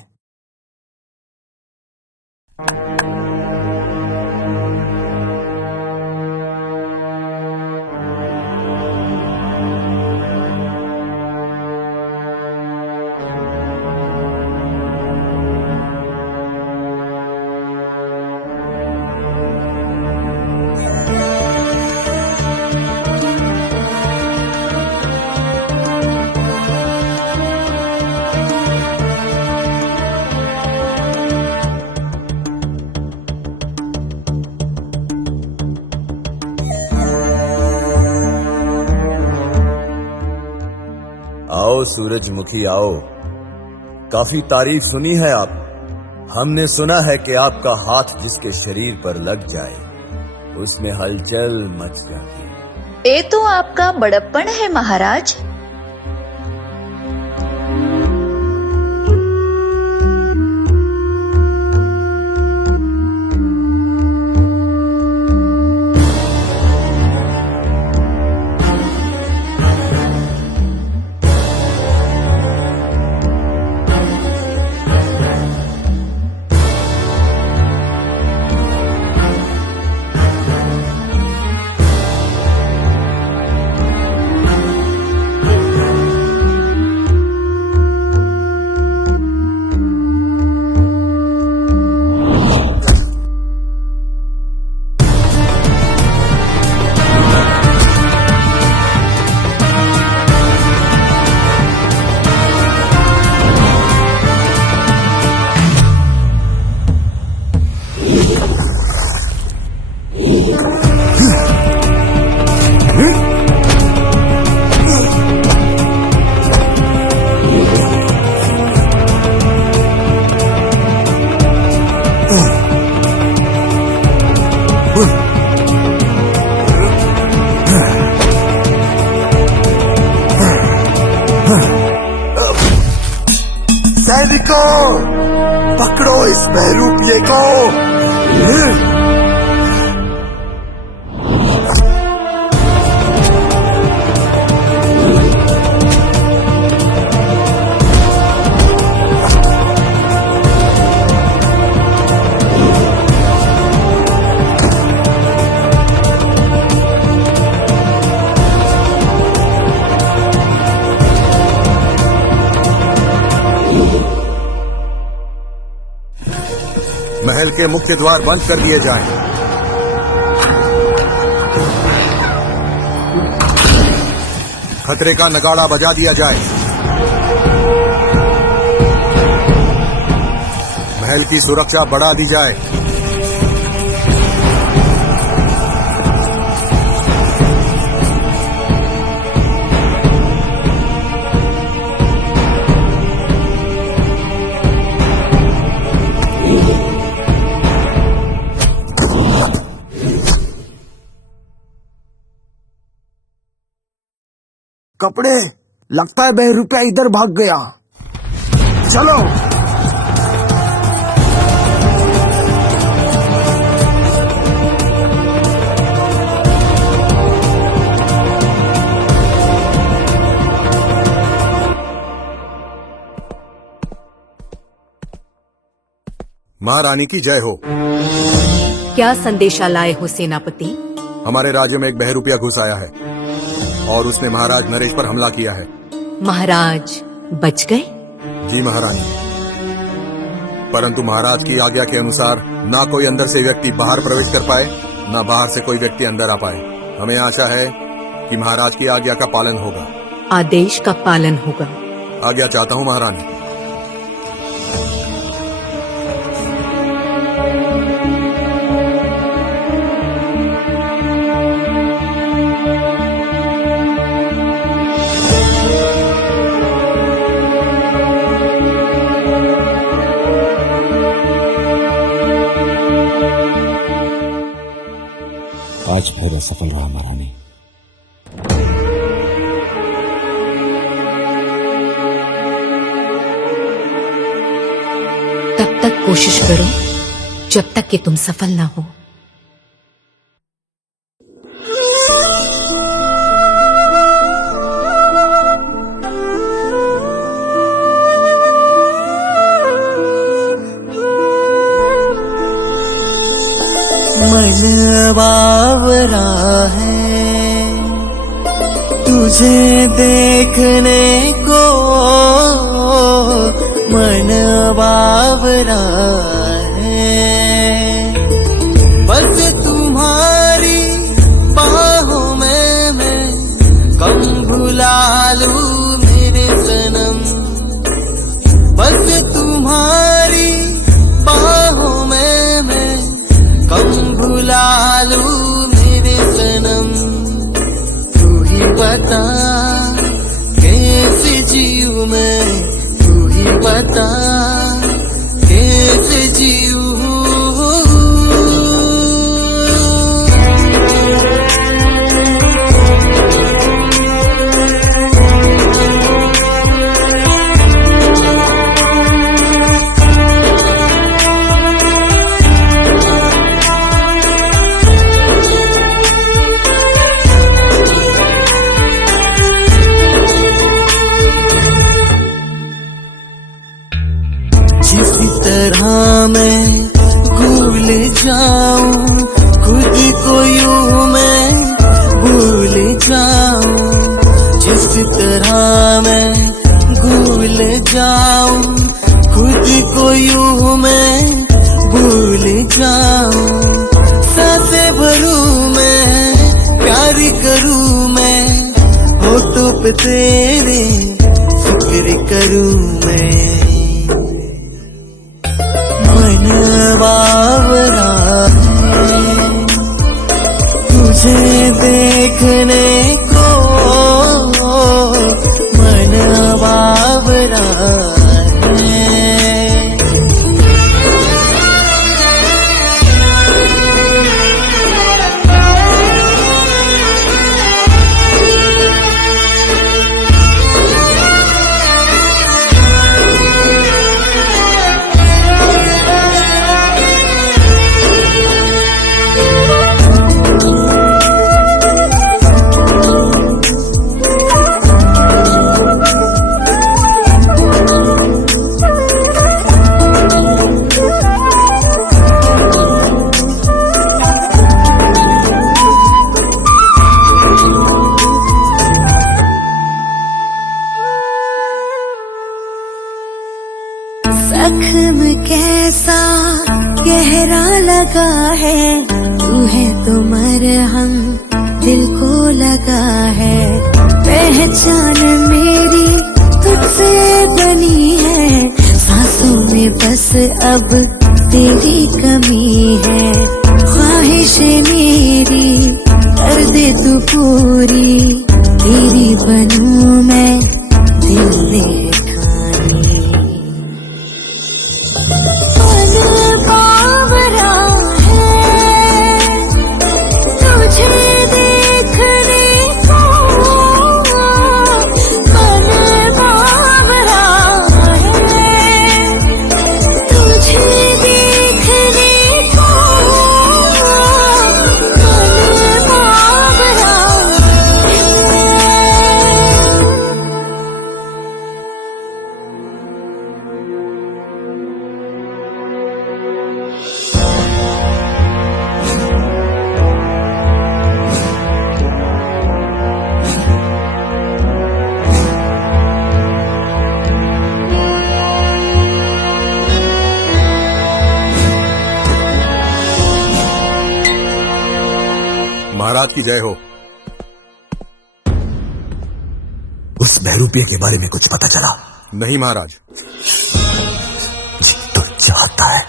आओ सूरजमुखी आओ, काफी तारीफ सुनी है आप। हमने सुना है कि आपका हाथ जिसके शरीर पर लग जाए उसमें हलचल मच जाती है। ये तो आपका बड़प्पन है महाराज। सैनिकों, पकड़ो इस बहरूपिये को। महल के मुख्य द्वार बंद कर दिए जाएं। खतरे का नगाड़ा बजा दिया जाए। महल की सुरक्षा बढ़ा दी जाए। कपड़े, लगता है बहरूपिया इधर भाग गया। चलो। महारानी की जय हो। क्या संदेशा लाए हो सेनापति? हमारे राज्य में एक बहरूपिया घुस आया है और उसने महाराज नरेश पर हमला किया है। महाराज बच गए? जी महारानी, परंतु महाराज की आज्ञा के अनुसार ना कोई अंदर से व्यक्ति बाहर प्रवेश कर पाए, ना बाहर से कोई व्यक्ति अंदर आ पाए। हमें आशा है कि महाराज की आज्ञा का पालन होगा। आदेश का पालन होगा। आज्ञा चाहता हूँ महारानी। आज फिर असफल रहा महारानी। तब तक कोशिश करो जब तक कि तुम सफल ना हो। बावरा है तुझे देखने को, मन बावरा है। बस तुम्हारी बाहों में मैं कम भुला लूं मेरे सनम, बस तुम्हारी बाहों में मैं कम भुला लूं मेरे सनम। तू ही बता कैसे जीऊं मैं, तू ही बता कैसे जीऊं। जिस तरह मैं भूल जाऊं खुद को यूं मैं भूल जाऊं, जिस तरह मैं भूल जाऊं खुद को यूं मैं भूल जाऊं। सांसें भरूं मैं प्यार करूं मैं, होठों पे तेरे फिक्र करूं मैं। मन बावरा है तुझे देखने को, मन बावरा है। जख्म कैसा गहरा लगा है, तू है तो मरहम दिल को लगा है। पहचान मेरी तुझसे बनी है, सांसों में बस अब तेरी कमी है। ख्वाहिश मेरी कर दे तू पूरी, तेरी बनूं मैं दिल में महाराज की जय हो। उस बहरूपिया के बारे में कुछ पता चला? नहीं महाराज। जी तो चाहता है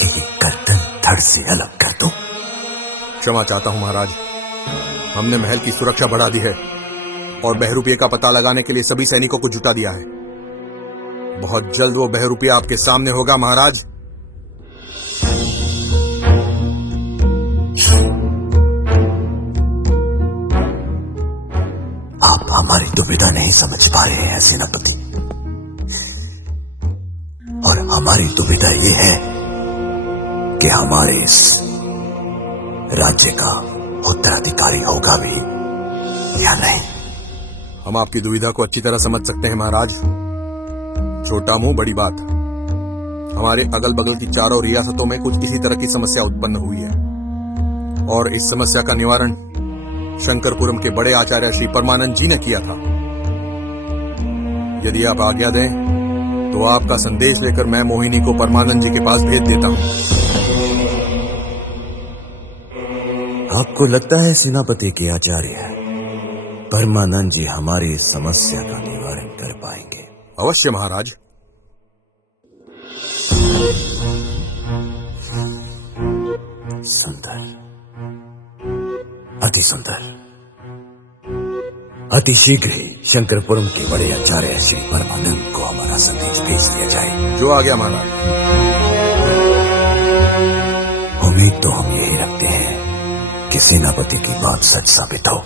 कि ये गर्दन धड़ से अलग कर दूं। क्षमा चाहता हूं महाराज, हमने महल की सुरक्षा बढ़ा दी है और बहरूपिया का पता लगाने के लिए सभी सैनिकों को जुटा दिया है। बहुत जल्द वो बहरूपिया आपके सामने होगा महाराज। आप हमारी दुविधा नहीं समझ पा रहे हैं सेनापति, और हमारी दुविधा ये है कि हमारे इस राज्य का उत्तराधिकारी होगा भी या नहीं। हम आपकी दुविधा को अच्छी तरह समझ सकते हैं महाराज। छोटा मुंह बड़ी बात। हमारे अगल बगल की चारों रियासतों में कुछ इसी तरह की समस्या उत्पन्न हुई है। और इस समस्या का निवारण शंकरपुरम के बड़े आचार्य श्री परमानंद जी ने किया था। यदि आप आज्ञा दें तो आपका संदेश लेकर मैं मोहिनी को परमानंद जी के पास भेज देता हूं। आपको लगता है सेनापति के आचार्य परमानंद जी हमारी इस समस्या का निवारण कर पाएंगे? अवश्य महाराज। सुंदर, अति सुंदर। अति शीघ्र ही शंकरपुरम के बड़े आचार्य श्री परमानंद को हमारा संदेश भेज दिया जाए। जो आ गया महाराज। उम्मीद तो हम यही रखते हैं कि सेनापति की बात सच साबित हो।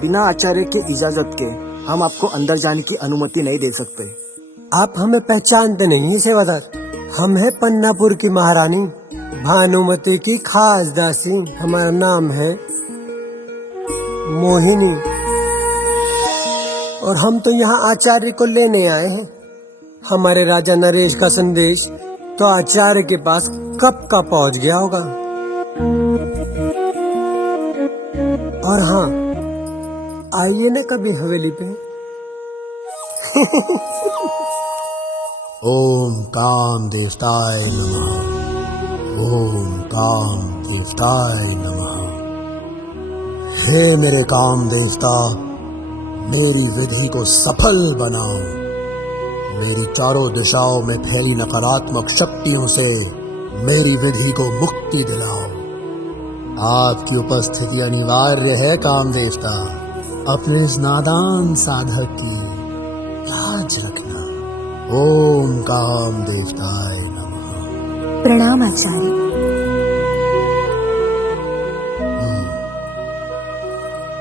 बिना आचार्य की इजाजत के हम आपको अंदर जाने की अनुमति नहीं दे सकते। आप हमें पहचानते नहीं सेवादार। हम है पन्नापुर की महारानी भानुमति की खास दासी। हमारा नाम है मोहिनी और हम तो यहाँ आचार्य को लेने आए हैं। हमारे राजा नरेश का संदेश तो आचार्य के पास कब का पहुँच गया होगा। और हाँ, आइए ना कभी हवेली पे। ओम काम देवताय नमः। ओम काम देवताय नमः। हे मेरे काम देवता, मेरी विधि को सफल बनाओ। मेरी चारों दिशाओं में फैली नकारात्मक शक्तियों से मेरी विधि को मुक्ति दिलाओ। आपकी उपस्थिति अनिवार्य है काम देवता। अपने इस नादान साधक की लाज रखना। ओम काम देवताय नमः। प्रणाम आचार्य।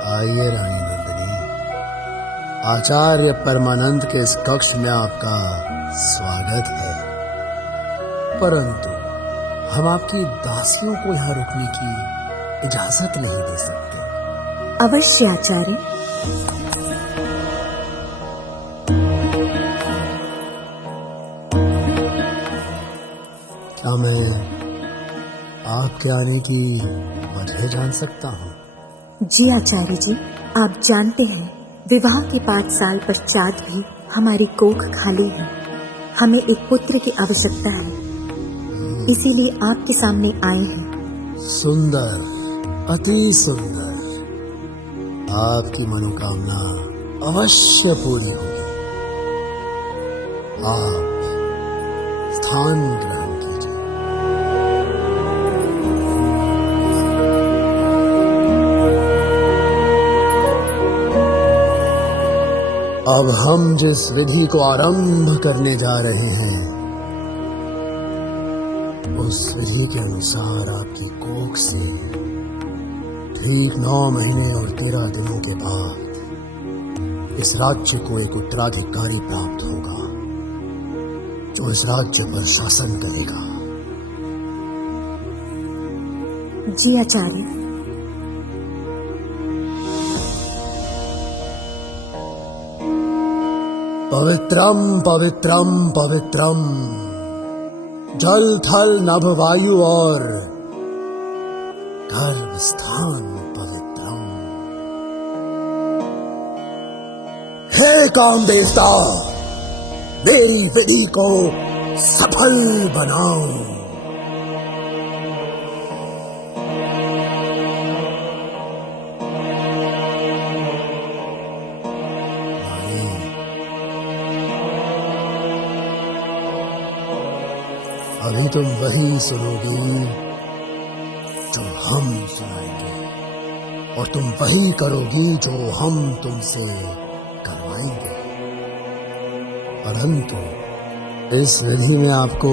आइए रानी नंदिनी, आचार्य परमानंद के इस कक्ष में आपका स्वागत है। परंतु हम आपकी दासियों को यहाँ रुकने की इजाजत नहीं दे सकते। अवश्य आचार्य। क्या मैं आपके आने की वजह जान सकता हूँ? जी आचार्य जी, आप जानते हैं विवाह के 5 साल पश्चात भी हमारी कोख खाली है। हमें एक पुत्र की आवश्यकता है, इसीलिए आपके सामने आए हैं। सुंदर, अति सुंदर। आपकी मनोकामना अवश्य पूरी होगी। आप स्थान ग्रहण कीजिए। अब हम जिस विधि को आरंभ करने जा रहे हैं, उस विधि के अनुसार आपकी कोख से ठीक 9 महीने और 13 दिनों के बाद इस राज्य को एक उत्तराधिकारी प्राप्त होगा जो इस राज्य पर शासन करेगा। जी आचार्य। पवित्रम पवित्रम पवित्रम, जल थल नभ वायु और गर्भ स्थान पवित्रम। हे काम देवता, मेरी विधि को सफल बनाओ। अभी तुम वही सुनोगी जो हम सुनाएंगे, और तुम वही करोगी जो हम तुमसे करवाएंगे। परंतु इस विधि में आपको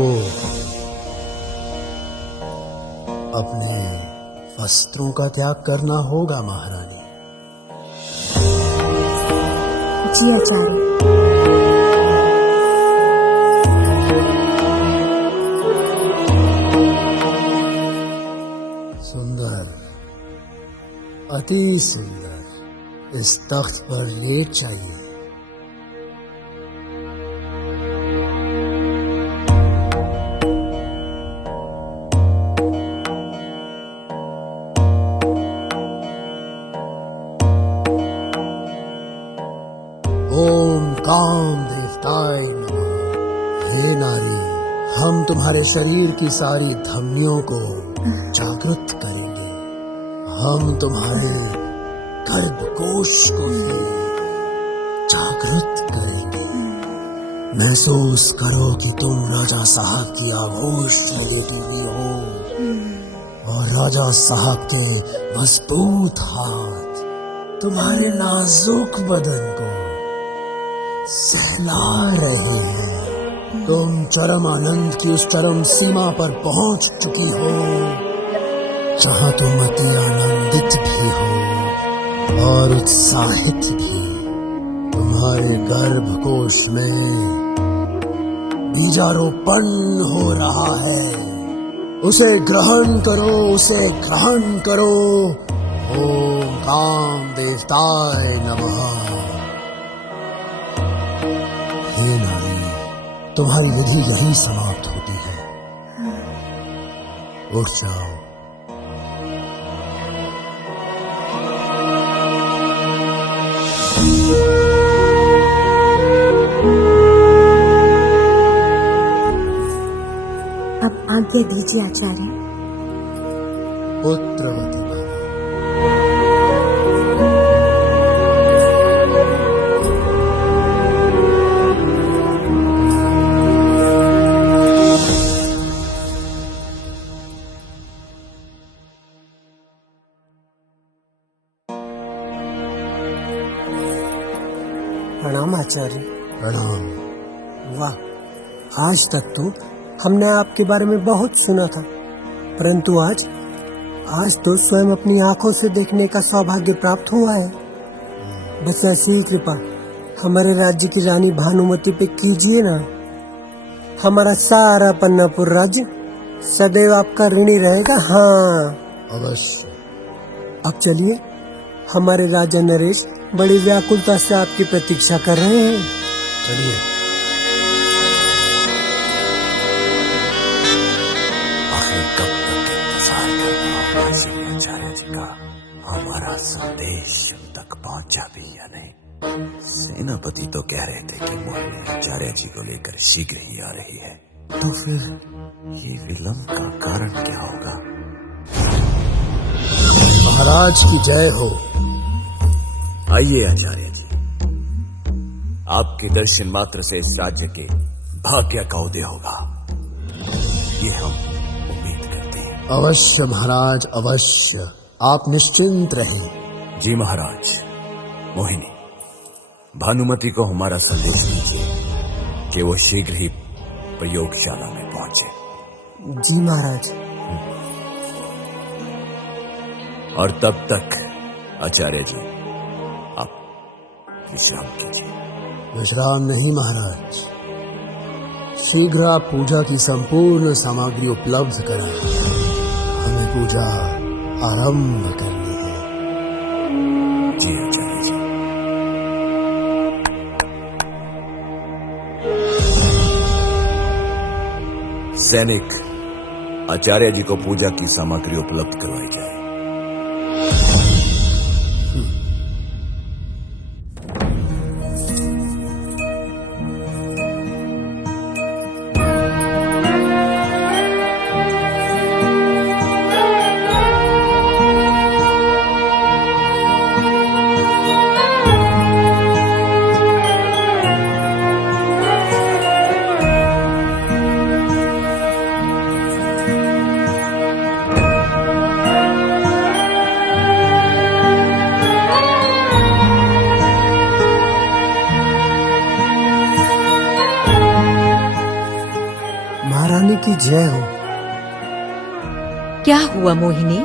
अपने वस्त्रों का त्याग करना होगा महारानी। जी आचार्य। सुंदर, अति सुंदर। इस तख्त पर लेट जाइए। ओम काम देवताय नमः। हे नारी, हम तुम्हारे शरीर की सारी धमनियों को जागृत करेंगे। हम तुम्हारे गर्भकोश को भी जागृत करेंगे। महसूस करो कि तुम राजा साहब की आगोश में लेटी हुई हो और राजा साहब के मजबूत हाथ तुम्हारे नाजुक बदन को सहला रहे हैं। तुम चरम आनंद की उस चरम सीमा पर पहुंच चुकी हो जहां तुम अति आनंदित भी हो और उत्साहित भी। तुम्हारे गर्भकोश में बीजारोपण हो रहा है। उसे ग्रहण करो, उसे ग्रहण करो। ओम काम देवताय नमः। हे नारी, तुम्हारी विधि यही समाप्त होती है। उठ जाओ। अब आज्ञा दीजिए आचार्य। पुत्रवती भव। प्रणाम आचार्य। प्रणाम। वाह, आज तक तो हमने आपके बारे में बहुत सुना था, परंतु आज तो स्वयं अपनी आंखों से देखने का सौभाग्य प्राप्त हुआ है। बस ऐसी ही कृपा हमारे राज्य की रानी भानुमति पे कीजिए ना। हमारा सारा पन्नापुर राज्य सदैव आपका ऋणी रहेगा। हाँ अवश्य। अब चलिए, हमारे राजा नरेश बड़ी व्याकुलता से आपकी प्रतीक्षा कर रहे हैं। चलिए। आखिर कब तक इंतजार करना होगा श्री आचार्य जी का? हमारा संदेश उन तक पहुंचा भी या नहीं? सेनापति तो कह रहे थे कि मोहिनी आचार्य जी को लेकर शीघ्र ही आ रही है, तो फिर ये विलंब का कारण क्या होगा? महाराज की जय हो। आइए आचार्य जी, आपके दर्शन मात्र से इस राज्य के भाग्य का उदय होगा, ये हम उम्मीद करते हैं। अवश्य महाराज, अवश्य। आप निश्चिंत रहें। जी महाराज। मोहिनी, भानुमति को हमारा संदेश दीजिए कि वो शीघ्र ही प्रयोगशाला में पहुंचे। जी महाराज। और तब तक आचार्य जी आप विश्राम कीजिए। विश्राम नहीं महाराज, शीघ्र आप पूजा की संपूर्ण सामग्री उपलब्ध कराएं। हमें पूजा आरंभ करनी है। जी आचार्य जी। सैनिक, आचार्य जी को पूजा की सामग्री उपलब्ध करवाई जाए। महारानी की जय हो। क्या हुआ मोहिनी?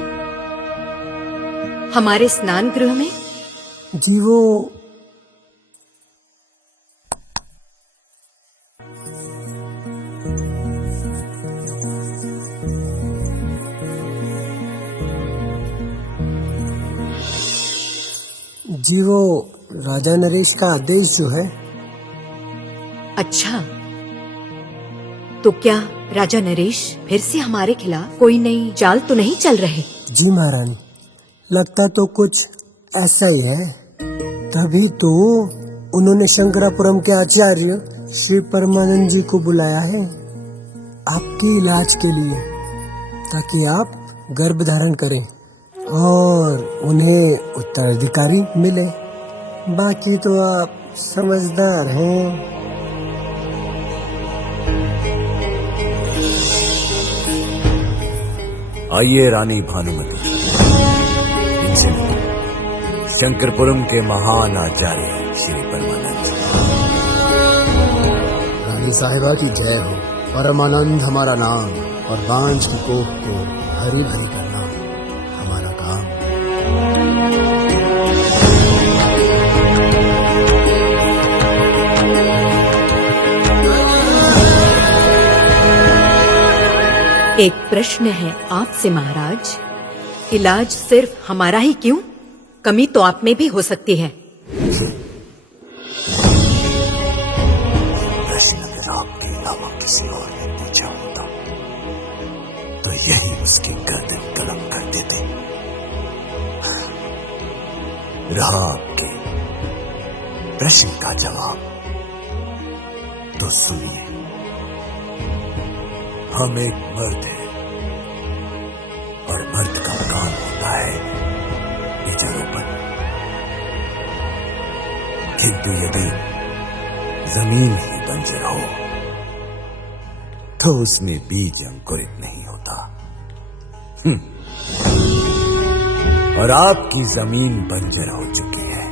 हमारे स्नान गृह में? जी वो जी वो राजा नरेश का आदेश जो है। अच्छा, तो क्या राजा नरेश फिर से हमारे खिलाफ कोई नई चाल तो नहीं चल रहे? जी महारानी, लगता तो कुछ ऐसा ही है। तभी तो उन्होंने शंकरापुरम के आचार्य श्री परमानंद जी को बुलाया है आपके इलाज के लिए, ताकि आप गर्भ धारण करें और उन्हें उत्तराधिकारी मिले। बाकी तो आप समझदार हैं। आइए रानी भानुमति, इनसे मिलिए। शंकरपुरम के महान आचार्य श्री परमानंद जी। रानी साहिबा की जय हो। परमानंद हमारा नाम और बांझ की कोख को हरी भरी करना हमारा काम। एक प्रश्न है आपसे महाराज, इलाज सिर्फ हमारा ही क्यों? कमी तो आप में भी हो सकती है। प्रश्न अगर आपके अलावा किसी और ने पूछा होता तो यही उसकी गर्दन कलम कर देते। रहा आपके प्रश्न का जवाब, तो सुनिए। हम एक मर्द हैं और मर्द का काम होता है बीजारोपण। किंतु यदि जमीन ही बंजर हो तो उसमें बीज अंकुरित नहीं होता। और आपकी जमीन बंजर हो चुकी है,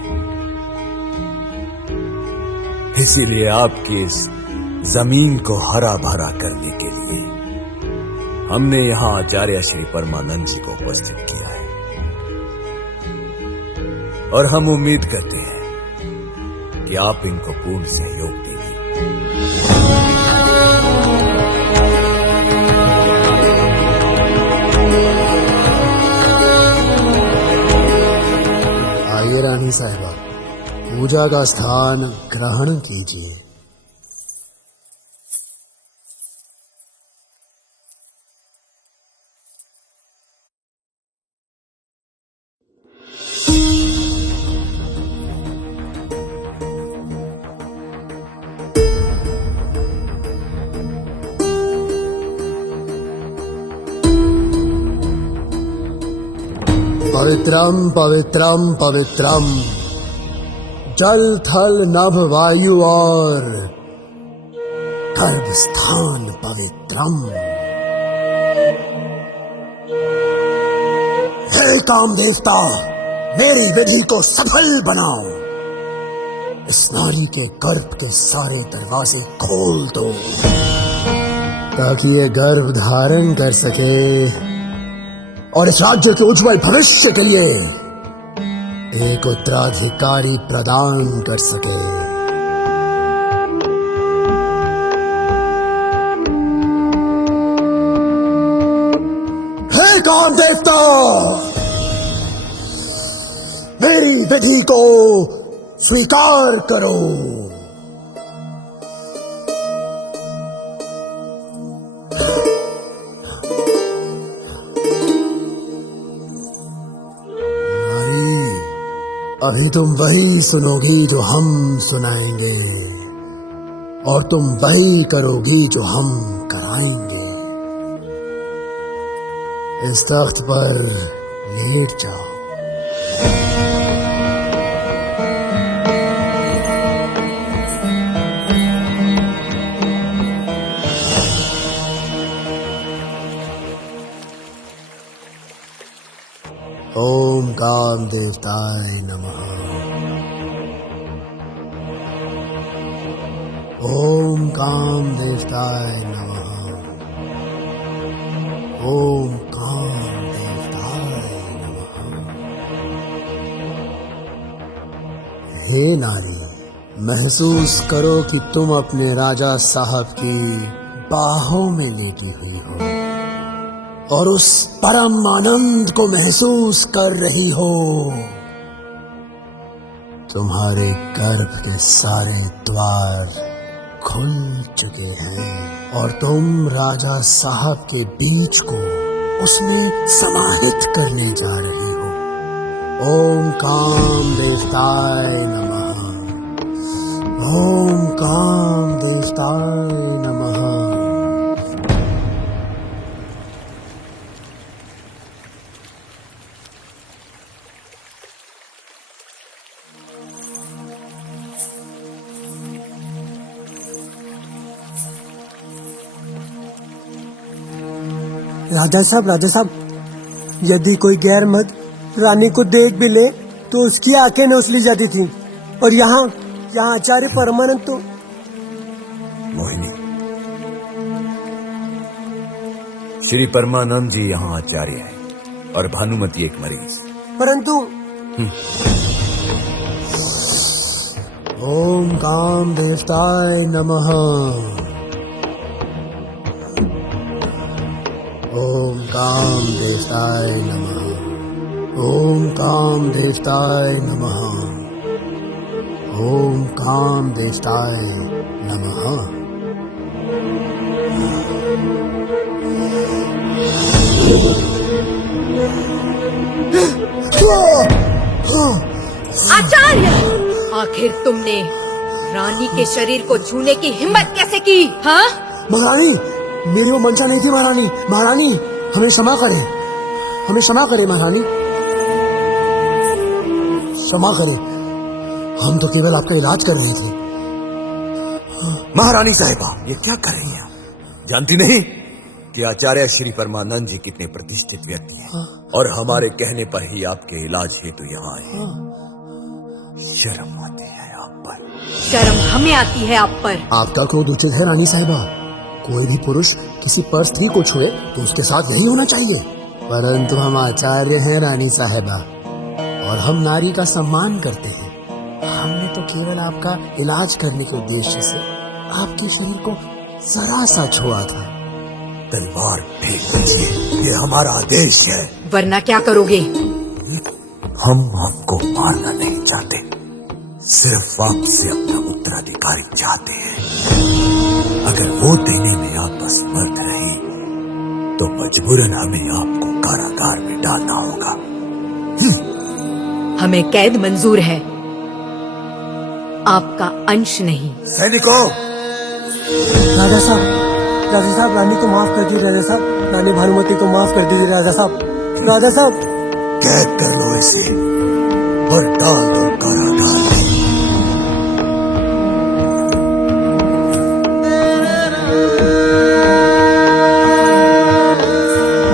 इसीलिए आपकी इस जमीन को हरा भरा करने के लिए हमने यहां आचार्य श्री परमानंद जी को उपस्थित किया है। और हम उम्मीद करते हैं कि आप इनको पूर्ण सहयोग देंगे। आइए रानी साहिबा, पूजा का स्थान ग्रहण कीजिए। पवित्रम पवित्रम पवित्रम, जल थल नभ वायु और गर्भ स्थान पवित्रम। हे काम देवता, मेरी विधि को सफल बनाओ। इस नारी के गर्भ के सारे दरवाजे खोल दो ताकि ये गर्भ धारण कर सके और इस राज्य के उज्जवल भविष्य के लिए एक उत्तराधिकारी प्रदान कर सके। हे काम देवता, मेरी विधि को स्वीकार करो। अभी तुम वही सुनोगी जो हम सुनाएंगे और तुम वही करोगी जो हम कराएंगे। इस तख्त पर लेट जाओ। ओम काम देवताय नमः। ओम काम देवताय नमः। ओम काम देवताय नमः। हे नारी, महसूस करो कि तुम अपने राजा साहब की बाहों में लेटी हुई हो और उस परम आनंद को महसूस कर रही हो तुम्हारे गर्भ के सारे द्वार खुल चुके हैं और तुम राजा साहब के बीज को उसमें समाहित करने जा रही हो। ओम काम देवताय नमः। ओम काम देवताय नमः। राजा साहब, यदि कोई गैर मर्द रानी को देख भी ले तो उसकी आंखें नोच ली जाती थी। और यहाँ आचार्य परमानंद तो मोहिनी, श्री परमानंद जी यहाँ आचार्य है और भानुमति एक मरीज। परंतु ओम काम देवताय नमः। ओम काम देवताय नमः। ओम काम देवताय नमः। ओम काम देवताय नमः। आचार्य, आखिर तुमने रानी के शरीर को छूने की हिम्मत कैसे की? हाँ? महारानी, मेरी वो मंशा नहीं थी। महारानी, महारानी, हमें क्षमा करें, हमें क्षमा करें महारानी, क्षमा करें। हम तो केवल आपका इलाज कर रहे थे। महारानी साहिबा, ये क्या कर रही हैं? जानती नहीं कि आचार्य श्री परमानंद जी कितने प्रतिष्ठित व्यक्ति हैं और हमारे कहने पर ही आपके इलाज हेतु यहाँ आए। शर्म आती है आप पर। शर्म हमें आती है आप पर। आपका क्रोध उचित है रानी साहिबा। कोई भी पुरुष किसी पर स्त्री को छुए तो उसके साथ यही होना चाहिए। परंतु हम आचार्य हैं रानी साहिबा और हम नारी का सम्मान करते हैं। हमने तो केवल आपका इलाज करने के उद्देश्य से आपके शरीर को जरा सा छुआ था। तलवार फेंक दीजिए, ये हमारा आदेश है। वरना क्या करोगे? हम आपको मारना नहीं चाहते, सिर्फ आपसे अपना उत्तराधिकारी चाहते हैं। अगर वो देने में आप असमर्थ रही तो मजबूरन हमें आपको कारागार में डालना होगा। हमें कैद मंजूर है, आपका अंश नहीं। सैनिकों, राजा साहब, रानी को माफ कर दीजिए। राजा साहब, रानी भानुमति को माफ कर दीजिए। राजा साहब, कैद कर लो इसे और डाल दो कारागार में।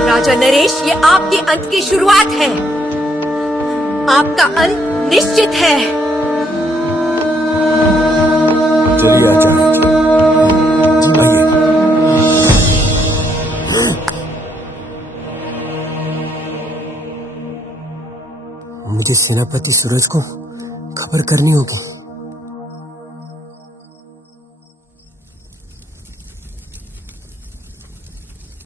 राजा नरेश, ये आपके अंत की शुरुआत है। आपका अंत निश्चित है। चलिए आचार्य जी, आइए। मुझे सेनापति सूरज को खबर करनी होगी।